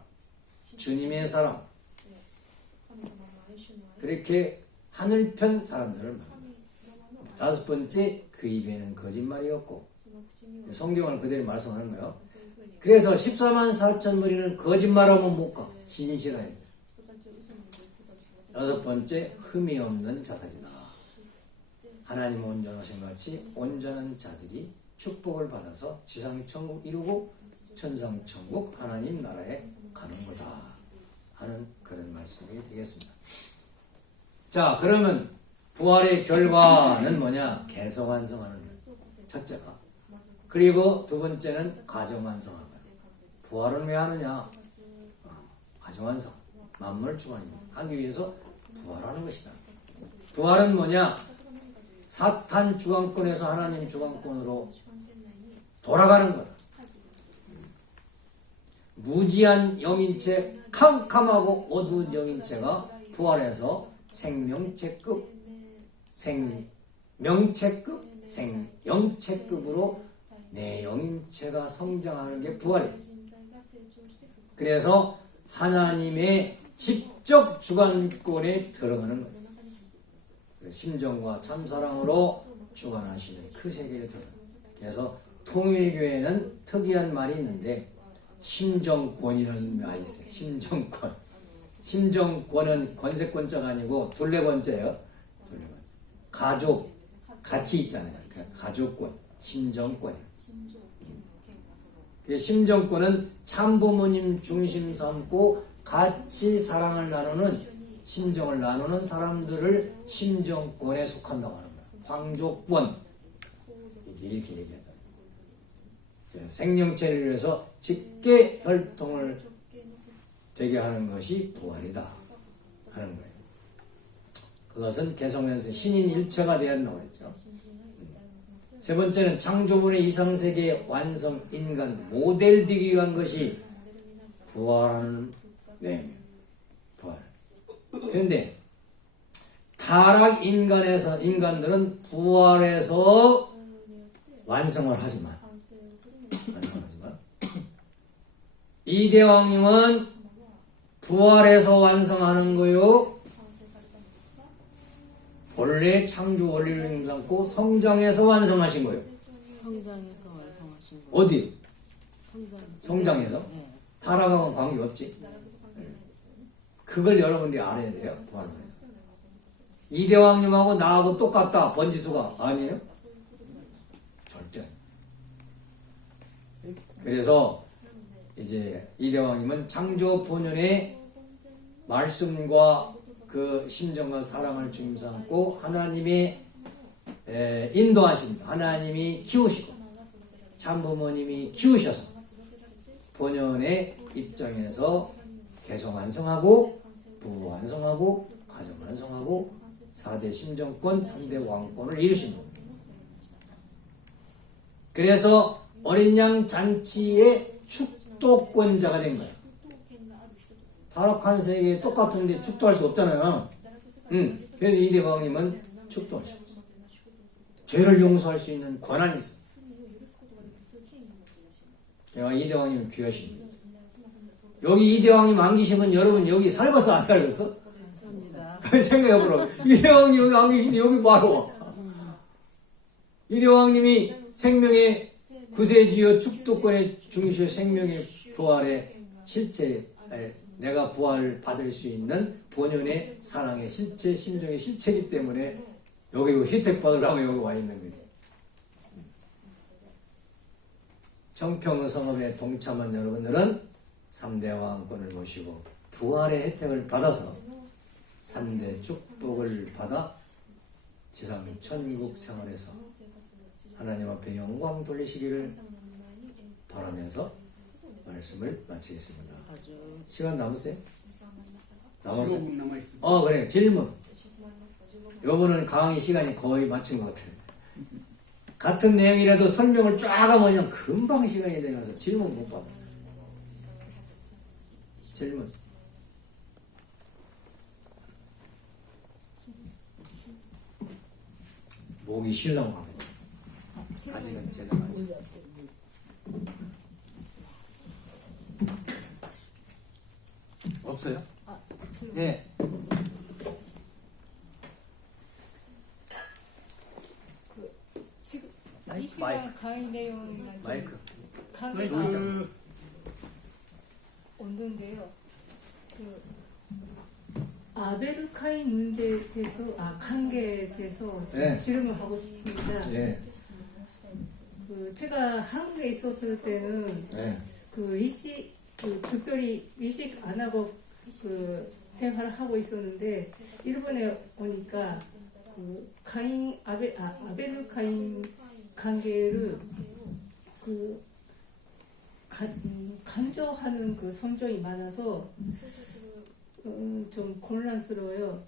주님의 사람, 그렇게 하늘편 사람들을 말합니다. 다섯 번째, 그 입에는 거짓말이 없고, 성경을 그대로 말씀하는 거예요. 그래서 14만 4천 무리는 거짓말하면 못 가. 진실해야 돼. 여섯 번째, 흠이 없는 자들이다. 하나님 온전하신 같이 온전한 자들이 축복을 받아서 지상의 천국 이루고 천상 천국 하나님 나라에 가는 거다 하는 그런 말씀이 되겠습니다. 자, 그러면 부활의 결과는 뭐냐? 개성 완성하는 거예요. 첫째가. 그리고 두 번째는 가정 완성하는 거예요. 부활은 왜 하느냐? 가정 완성. 만물 주관이 하기 위해서 부활하는 것이다. 부활은 뭐냐? 사탄 주관권에서 하나님 주관권으로 돌아가는 거다. 무지한 영인체, 캄캄하고 어두운 영인체가 부활해서 생명체급으로 내 영인체가 성장하는 게 부활이에요. 그래서 하나님의 직접 주관권에 들어가는 거예요. 심정과 참사랑으로 주관하시는 그 세계에 들어가는 거예요. 그래서 통일교회는 특이한 말이 있는데 심정권이라는 말이 있어요. 심정권. 심정권은 권세권자가 아니고 둘레권자예요. 둘레권자. 가족, 같이 있잖아요. 가족권, 심정권이에요. 심정권은 참부모님 중심 삼고 같이 사랑을 나누는, 심정을 나누는 사람들을 심정권에 속한다고 하는 거예요. 황족권. 이렇게 얘기하잖아요. 생명체를 위해서 직계 혈통을 되게 하는 것이 부활이다 하는 거예요. 그것은 개성에서 신인 일체가 되었다고 했죠. 세 번째는 창조물의 이상세계의 완성 인간 모델 되기 위한 것이 부활하는 내용이에요. 부활. 그런데 타락 인간들은 부활해서 완성을 하지만 이대왕님은 부활해서 완성하는 거요. 본래 창조 원리를 인정하고 성장해서 완성하신 거예요. 성장해서 완성하신 거. 어디? 성장해서. 네. 타락하고는 관계 없지. 그걸 여러분들이 알아야 돼요. 부활을 해서. 이대왕님하고 나하고 똑같다. 번지수가 아니에요? 절대. 그래서 이제 이대왕님은 창조 본연의 말씀과 그 심정과 사랑을 중심 삼고 하나님의 인도하신, 하나님이 키우시고 참부모님이 키우셔서 본연의 입장에서 개성 완성하고 부부 완성하고 가정 완성하고 4대 심정권, 3대 왕권을 이루신 겁니다. 그래서 어린 양 잔치의 축도권자가 된 거예요. 타락한 세계에 똑같은데 축도할 수 없잖아요. 그래서 이대왕님은 축도하시고 죄를 용서할 수 있는 권한이 있어요. 그러니까 이대왕님은 귀하신 거예요. 여기 이대왕님 안 계시면 여러분 여기 살겠어 안 살겠어? 맞습니다. 생각해보라. 이대왕님 여기 안 계신데 여기 뭐하러? 이대왕님이 생명의 구세주여 축도권의 중시의 생명의 부활의 실체, 내가 부활 받을 수 있는 본연의 사랑의 실체, 심정의 실체이기 때문에 여기 혜택 받으려고 여기 와 있는 거지. 청평 성업에 동참한 여러분들은 3대 왕권을 모시고 부활의 혜택을 받아서 3대 축복을 받아 지상 천국 생활에서 하나님 앞에 영광 돌리시기를 바라면서 말씀을 마치겠습니다. 시간 남으세요? 15분 남아있습니다. 그래. 질문. 요거는 강의 시간이 거의 마친 것 같아요. 같은 내용이라도 설명을 쫙 하면 금방 시간이 되면서 질문 못 받아. 질문. 목이 실랑하네. 아직은 제대로 안 했어. 없어요? 네. 지금 이 시간 강의 내용이랑 마이크. 관계가 없는데요. 그 아베르카인 문제에 대해서 관계에 대해서 네. 질문을 하고 싶습니다. 예. 그 제가 한국에 있었을 때는 예. 특별히 의식 안 하고 생활을 하고 있었는데 일본에 오니까 아베르카인 관계를 강조하는 선정이 많아서 좀混乱스러워요.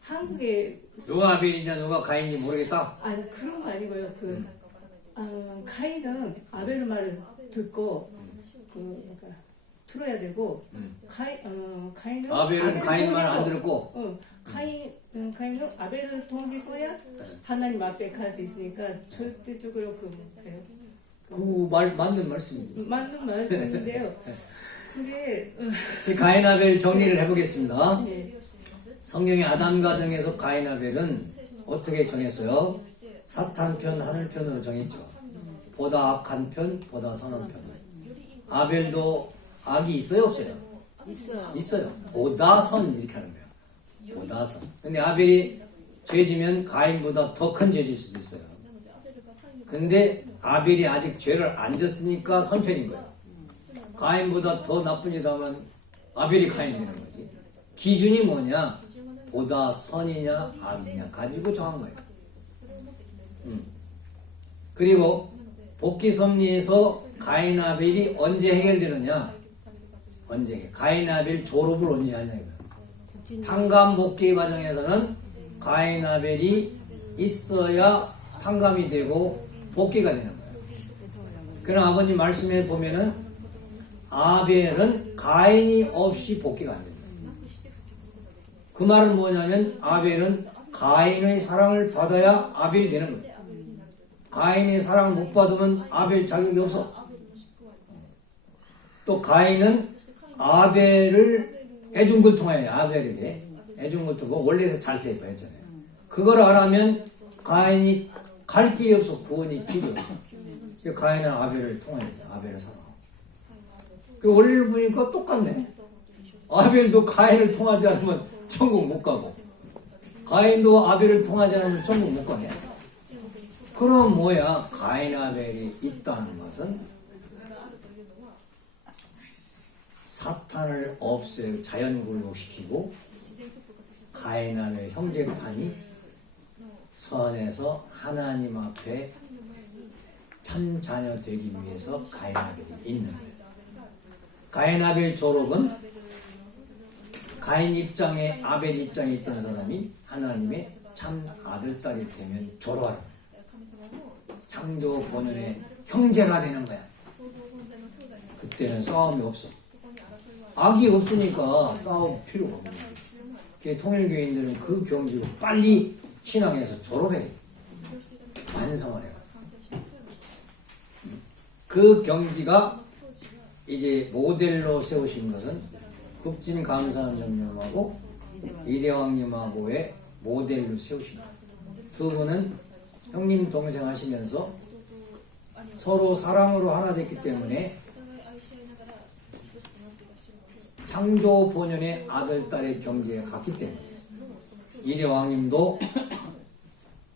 한국에 누가 아벨이냐 누가 가인인지 모르겠다. 아니 그런 거 아니고요. 가인은 아벨 말을 듣고 그러니까 들어야 되고 가인은 아벨은 가인만 안 통해서, 들었고 가인은 아벨을 통해서야 하나님 앞에 갈 수 있으니까 절대적으로 그 말 맞는 말씀이죠. 맞는 말씀인데요. 근데 이 가인 아벨 정리를 해보겠습니다. 네. 성경의 아담과 등에서 가인 아벨은 어떻게 정했어요? 사탄 편, 하늘 편으로 정했죠. 보다 악한 편, 보다 선한 편. 아벨도 악이 있어요, 없어요? 있어요. 있어요. 보다 선 이렇게 하는 거예요. 보다 선. 근데 아벨이 죄지면 가인보다 더 큰 죄질 수도 있어요. 근데 아벨이 아직 죄를 안 졌으니까 선편인 거예요. 가인보다 더 나쁜 짓 하면 아벨이 가인 되는 거지. 기준이 뭐냐? 보다 선이냐 악이냐 가지고 정한 거예요. 그리고 복귀 섭리에서 가인 아벨이 언제 해결되느냐? 언제? 가인 아벨 졸업을 언제 하냐 이거예요. 탕감 복귀 과정에서는 가인 아벨이 있어야 탕감이 되고 복귀가 되는 거예요. 그러나 아버님 말씀에 보면은 아벨은 가인이 없이 복귀가 안 됩니다. 그 말은 뭐냐면 아벨은 가인의 사랑을 받아야 아벨이 되는 거예요. 가인의 사랑을 못 받으면 아벨 자격이 없어. 또 가인은 아벨을 애중걸 통하여 아벨에게 애중걸 통하고 원래서 잘세입어 했잖아요. 그걸 알아면 가인이 갈 길이 없어. 구원이 필요 없어. 가인은 아벨을 통해야 돼. 아벨을 사랑하고. 그 원리를 보니까 똑같네. 아벨도 가인을 통하지 않으면 천국 못 가고 가인도 아벨을 통하지 않으면 천국 못 가게. 그럼 뭐야? 가인 아벨이 있다는 것은 사탄을 없애고 자연굴복시키고 가인 아벨 형제판이 선에서 하나님 앞에 참 자녀 되기 위해서 가인 아벨이 있는 거예요. 가인 아벨 졸업은 가인 입장에 아벨 입장에 있던 사람이 하나님의 참 아들 딸이 되면 졸업하는 거예요. 창조 본연의 형제가 되는 거야. 그때는 싸움이 없어. 악이 없으니까 싸울 필요가 없는 거야. 통일교인들은 그 경지로 빨리 신앙에서 졸업해. 완성을 해요. 그 경지가 이제 모델로 세우신 것은 국진감사원장님하고 이대왕님하고의 모델로 세우신 거예요. 두 분은 형님 동생 하시면서 서로 사랑으로 하나 됐기 때문에 창조 본연의 아들 딸의 경지에 갔기 때문에 이대왕님도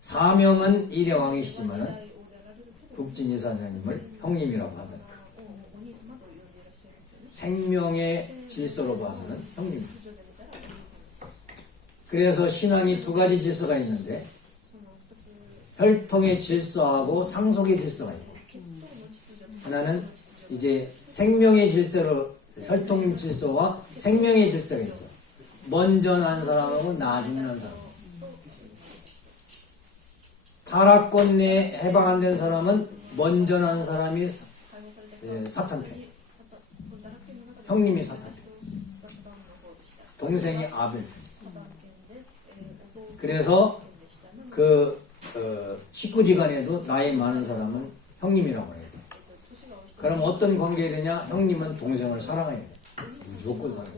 사명은 이대왕이시지만은 국진이사장님을 형님이라고 하잖아요. 생명의 질서로 봐서는 형님. 그래서 신앙이 두 가지 질서가 있는데 혈통의 질서하고 상속의 질서가 있고 하나는 이제 생명의 질서로 혈통 질서와 생명의 질서가 있어. 먼저 난 사람하고 나중에 난 사람. 타락권 내에 해방 안 된 사람은 먼저 난 사람이 사탄편. 형님이 사탄편. 동생이 아벨. 그래서 그 식구지간에도 나이 많은 사람은 형님이라고 해야 돼. 그럼 어떤 관계가 되냐? 형님은 동생을 사랑해야 돼. 무조건 사랑해.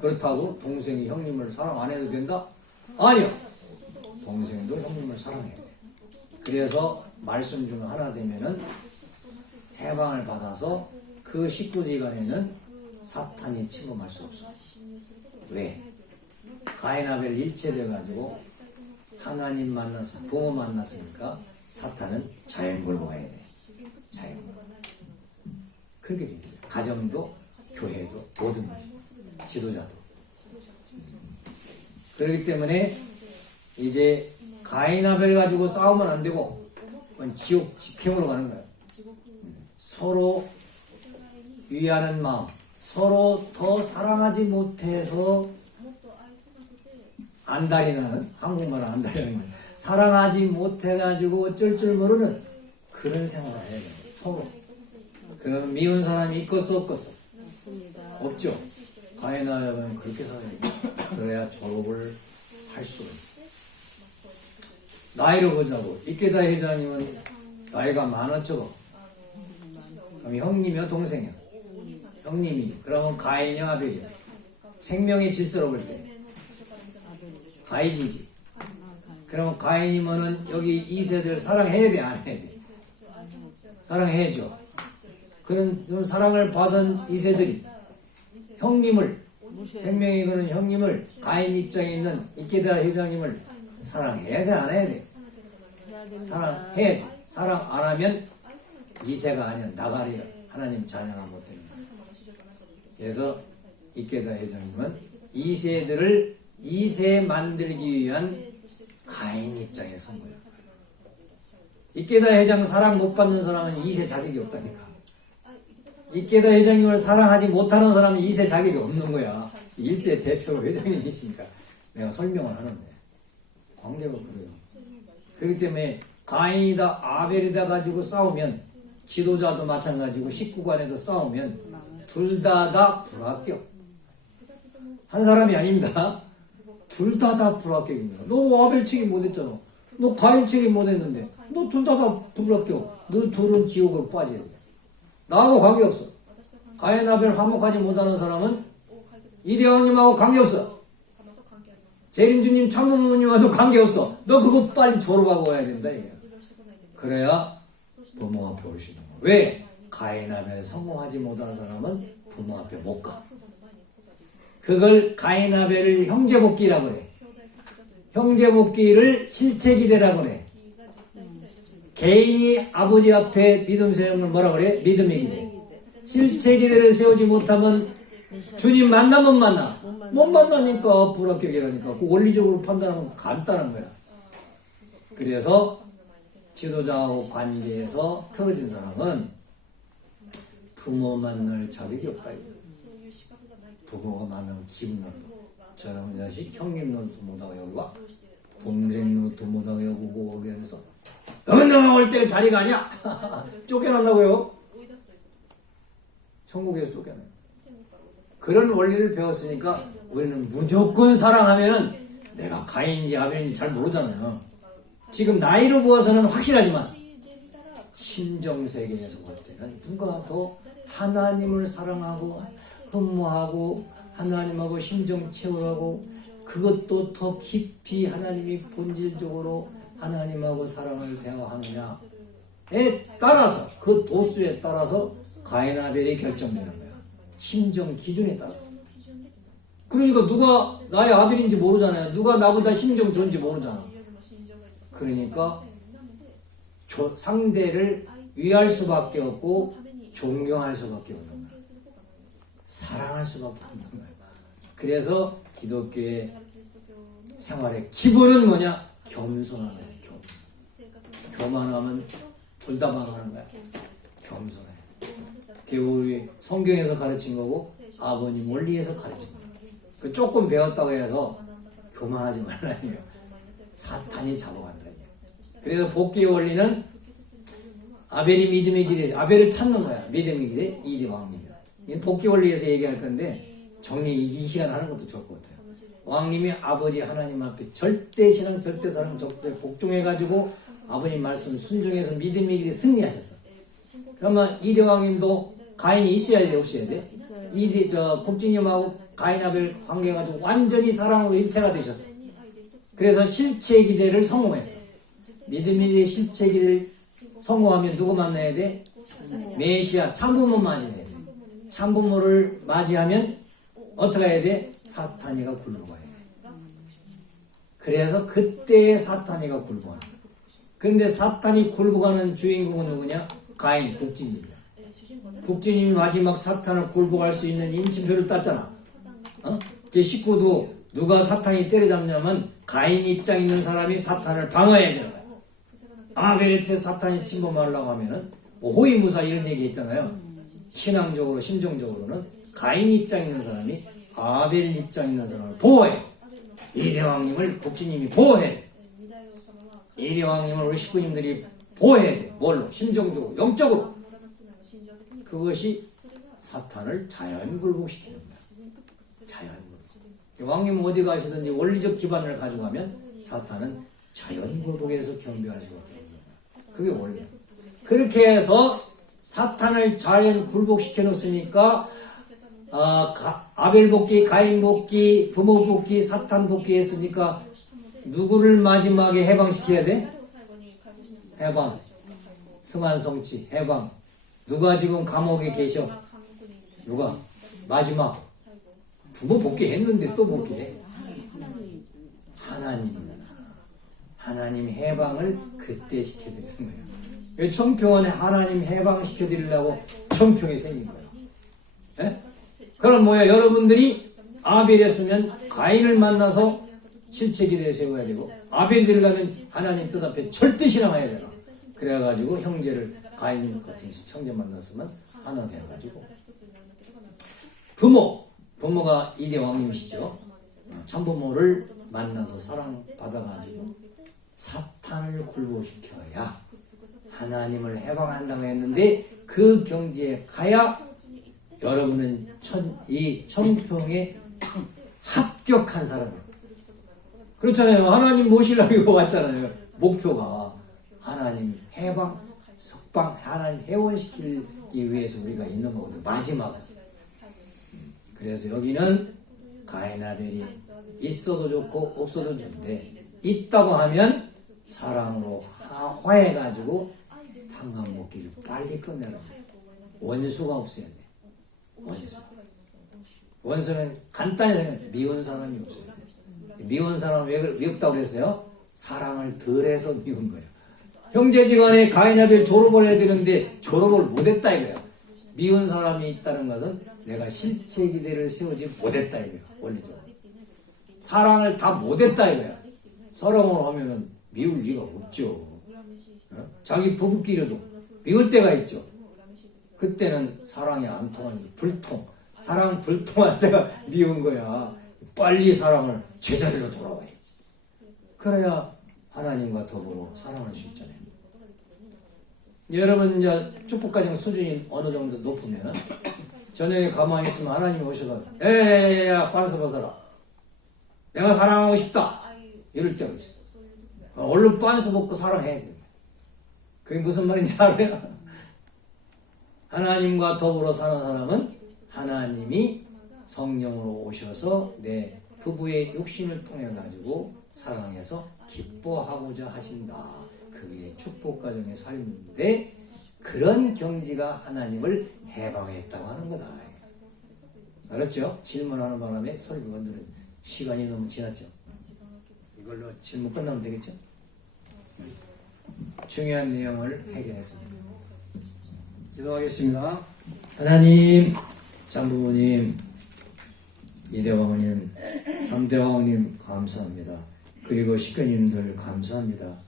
그렇다고 동생이 형님을 사랑 안 해도 된다? 아니요. 동생도 형님을 사랑해야 돼. 그래서 말씀 중 하나 되면은 해방을 받아서 그 식구지간에는 사탄이 침범할 수 없어. 왜? 가인 아벨 일체돼가지고 하나님 만났어, 부모 만났으니까 사탄은 자연굴복해야 돼. 자연굴복. 그렇게 돼 있어요. 가정도, 교회도, 모든 지도자도. 그렇기 때문에 이제 가인 아벨 가지고 싸우면 안 되고 그건 지옥 직행으로 가는 거예요. 서로 위하는 마음, 서로 더 사랑하지 못해서 안달이 나는, 한국말 안달이라는 거예요. 사랑하지 못해가지고 어쩔 줄 모르는 그런 생활을 해야 돼요. 서로. 그럼 미운 사람이 있겠어 없겠어? 없습니다. 없죠. 가인하면 그렇게 살아야 돼. 그래야 졸업을 할 수가 있어. 나이를 보자고. 이케다 회장님은 나이가 많아 적어? 그럼 형님이야 동생이야? 형님이지. 그러면 가인이야 아벨이야? 생명의 질서로 볼 때 가인이지. 그러면 가인이면은 여기 2세들 사랑해야 돼 안 해야 돼? 사랑해야죠. 그런 사랑을 받은 2세들이 형님을 생명이 그런 형님을 가인 입장에 있는 이케다 회장님을 사랑해야 돼 안 해야 돼? 사랑해야지. 사랑 안 하면 2세가 아니야 나가리 하나님 자녀가 못 되는 거야. 그래서 이케다 회장님은 2세들을 2세 만들기 위한 가인 입장에 선 거야. 이케다 회장 사랑 못 받는 사람은 2세 자격이 없다니까. 이케다 회장님을 사랑하지 못하는 사람은 2세 자격이 없는 거야. 1세 대표 회장님이시니까 내가 설명을 하는데 관계가 그래요. 그렇기 때문에 가인이다 아벨이다 가지고 싸우면 지도자도 마찬가지고 식구간에도 싸우면 둘 다 불합격. 한 사람이 아닙니다. 둘 다 불합격입니다. 너 아벨 책임 못했잖아. 너 가인 책임 못했는데 너 둘 다 불합격. 너 둘은 지옥으로 빠져야 돼. 나하고 관계없어. 가인 아벨 화목하지 못하는 사람은 이대왕님하고 관계없어. 재림주님 참부모님하고도 관계없어. 너 그거 빨리 졸업하고 와야 된다. 이게. 그래야 부모 앞에 올 수 있는 거야. 왜? 가인 아벨 성공하지 못한 사람은 부모 앞에 못 가. 그걸 가인 아벨을 형제복귀라고 그래. 형제복귀를 실체기대라고 그래. 개인이 아버지 앞에 믿음 세우는 걸 뭐라 그래? 믿음의 기대. 실체기대를 세우지 못하면 주님 만나면 만나. 못 만나니까 불합격이라니까. 그 원리적으로 판단하면 간단한 거야. 그래서 지도자하고 관계에서 틀어진 사람은 부모 만날 자격이 없다. 부모가 만나면 기분 나빠. 저런 자식 형님 노릇도 못하고 여기 와. 동생 노릇도 못하고 여기 오고 그래서 너가 올 때 자리가 아니야. 쫓겨난다고요. 천국에서 쫓겨나요. 그런 원리를 배웠으니까 우리는 무조건 사랑하면은 내가 가인인지 아벨인지 잘 모르잖아요. 지금 나이로 보아서는 확실하지만 심정세계에서 볼 때는 누가 더 하나님을 사랑하고 흠모하고 하나님하고 심정 채우라고 그것도 더 깊이 하나님이 본질적으로 하나님하고 사랑을 대화하느냐에 따라서 그 도수에 따라서 가인 아벨이 결정되는 거야. 심정 기준에 따라서. 그러니까 누가 나의 아벨인지 모르잖아요. 누가 나보다 심정 좋은지 모르잖아. 그러니까 상대를 위할 수밖에 없고 존경할 수밖에 없는 거야. 사랑할 수밖에 없는 거야. 그래서 기독교의 생활의 기본은 뭐냐? 겸손한 거야. 교만하면 둘 다 망하는 거야. 겸손해. 그게 우리 성경에서 가르친 거고 아버님 원리에서 가르친 거야. 그 조금 배웠다고 해서 교만하지 말라니요. 사탄이 잡아간다. 그래서 복귀의 원리는 아벨이 믿음의 기대, 아벨을 찾는 거야. 믿음의 기대, 이대왕님이야. 복귀 원리에서 얘기할 건데 정리 이 시간 하는 것도 좋을 것 같아요. 왕님이 아버지 하나님 앞에 절대 신앙, 절대 사랑, 절대 복종해가지고 아버님 말씀 순종해서 믿음의 기대 승리하셨어. 그러면 이대왕님도 가인이 있어야 돼, 없어야 돼? 국진님하고 가인 아벨 관계가지고 완전히 사랑으로 일체가 되셨어. 그래서 실체 기대를 성공했어. 믿음의 실체 기대를 성공하면 누구 만나야 돼? 메시아 참부모 맞이해야 돼. 참부모를 맞이하면 어떻게 해야 돼? 사탄이가 굴복해야 돼. 그래서 그때의 사탄이가 굴복하는 거야. 그런데 사탄이 굴복하는 주인공은 누구냐? 가인, 국진님이야. 국진님이 마지막 사탄을 굴복할 수 있는 인침표를 땄잖아. 그 식구도 누가 사탄이 때려잡냐면 가인 입장 있는 사람이 사탄을 방어해야 되는 거야. 아벨한테 사탄이 침범하려고 하면은 뭐 호위무사 이런 얘기 있잖아요. 신앙적으로 심정적으로는 가인 입장 있는 사람이 아벨 입장 있는 사람을 보호해. 이대왕님을 국진님이 보호해. 이대왕님을 우리 식구님들이 보호해. 뭘로? 심정적으로, 영적으로. 그것이 사탄을 자연 굴복시키는 거야. 자연 굴복. 왕님 어디 가시든지 원리적 기반을 가져가면 사탄은 자연 굴복에서 경배할 수가 없는 거야. 그게 원리야. 그렇게 해서 사탄을 자연 굴복시켜 놓으니까 아벨 복귀, 가인 복귀, 부모 복귀, 사탄 복귀 했으니까 누구를 마지막에 해방시켜야 돼? 해방. 성안성취, 해방. 누가 지금 감옥에 계셔? 누가? 마지막. 부모 복귀했는데 또 복귀해. 하나님입니다. 하나님 해방을 그때 시켜드리는 거예요. 청평원에 하나님 해방시켜드리려고 청평이 생긴 거예요. 예? 그럼 뭐야? 여러분들이 아벨이었으면 가인을 만나서 실체기대에 세워야 되고, 아벨이 되려면 하나님 뜻 앞에 철뜻이 나와야 되나. 그래가지고 형제를, 가인 같은 형제 만났으면 하나 되어가지고. 부모가 이대 왕님이시죠. 참부모를 만나서 사랑받아가지고 사탄을 굴복시켜야 하나님을 해방한다고 했는데, 그 경지에 가야 여러분은 이 청평에 합격한 사람이에요. 그렇잖아요. 하나님 모시려고 왔잖아요. 목표가 하나님 해방, 석방, 하나님 회원시키기 위해서 우리가 있는 거거든요. 마지막. 그래서 여기는 가인 아벨이 있어도 좋고 없어도 좋은데, 있다고 하면 사랑으로 화해가지고 판간 먹기를 빨리 끝내라고. 원수가 없어야 돼. 원수는 간단히 생각해. 미운 사람이 없어야 돼. 미운 사람은 왜 미웠다고 그랬어요? 사랑을 덜해서 미운 거예요. 형제지간에 가인 아벨 졸업을 해야 되는데 졸업을 못했다 이거야. 미운 사람이 있다는 것은 내가 실체 기대를 세우지 못했다 이거야. 원리적으로 사랑을 다 못했다 이거야. 사랑을 하면은 미울 리가 없죠. 자기 부부끼리도 미울 때가 있죠. 그때는 사랑이 안 통하니까 불통. 사랑 불통할 때가 미운 거야. 빨리 사랑을 제자리로 돌아와야지. 그래야 하나님과 더불어 사랑할 수 있잖아요. 여러분 이제 축복가정 수준이 어느 정도 높으면 저녁에 가만히 있으면 하나님이 오셔서 에야 빤스 벗어라. 내가 사랑하고 싶다. 이럴 때가 있어요. 얼른 빤스 벗고 사랑해야 돼요. 그게 무슨 말인지 알아요? 하나님과 더불어 사는 사람은 하나님이 성령으로 오셔서 내 부부의 육신을 통해 가지고 사랑해서 기뻐하고자 하신다. 그게 축복가정의 삶인데, 그런 경지가 하나님을 해방했다고 하는 거다. 알았죠? 질문하는 바람에 설교가 늘어져. 시간이 너무 지났죠? 이걸로 질문 끝나면 되겠죠? 중요한 내용을 해결했습니다. 기도하겠습니다. 하나님, 장부모님, 이대왕님, 삼대왕님 감사합니다. 그리고 식구님들 감사합니다.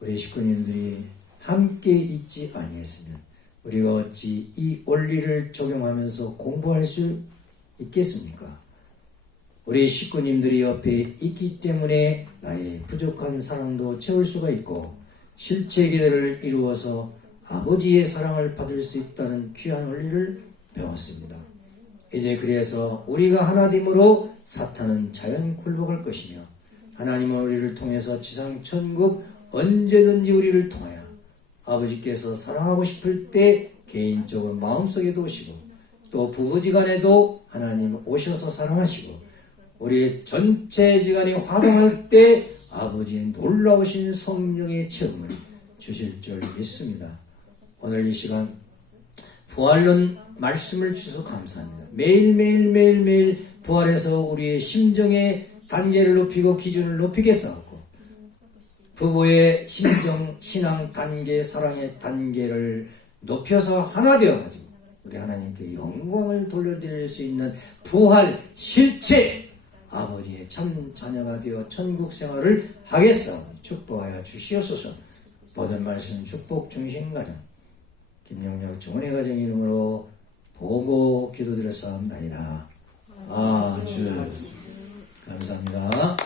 우리 식구님들이 함께 있지 아니했으면 우리가 어찌 이 원리를 적용하면서 공부할 수 있겠습니까? 우리 식구님들이 옆에 있기 때문에 나의 부족한 사랑도 채울 수가 있고 실체 기대를 이루어서 아버지의 사랑을 받을 수 있다는 귀한 원리를 배웠습니다. 이제 그래서 우리가 하나됨으로 사탄은 자연 굴복할 것이며, 하나님은 우리를 통해서 지상 천국 언제든지 우리를 통하여 아버지께서 사랑하고 싶을 때 개인적으로 마음속에도 오시고, 또 부부지간에도 하나님 오셔서 사랑하시고, 우리의 전체지간이 화동할 때 아버지의 놀라우신 성령의 체험을 주실 줄 믿습니다. 오늘 이 시간 부활론 말씀을 주셔서 감사합니다. 매일 부활해서 우리의 심정의 단계를 높이고 기준을 높이게 쌓았고, 부부의 심정, 신앙 단계, 사랑의 단계를 높여서 하나 되어가지고 우리 하나님께 영광을 돌려드릴 수 있는 부활 실체 아버지의 참 자녀가 되어 천국 생활을 하겠사오니 축복하여 주시옵소서. 모든 말씀 축복 중심 가정 김영렬 정원의 가정 이름으로 보고 기도드렸사옵나이다. 아주 감사합니다.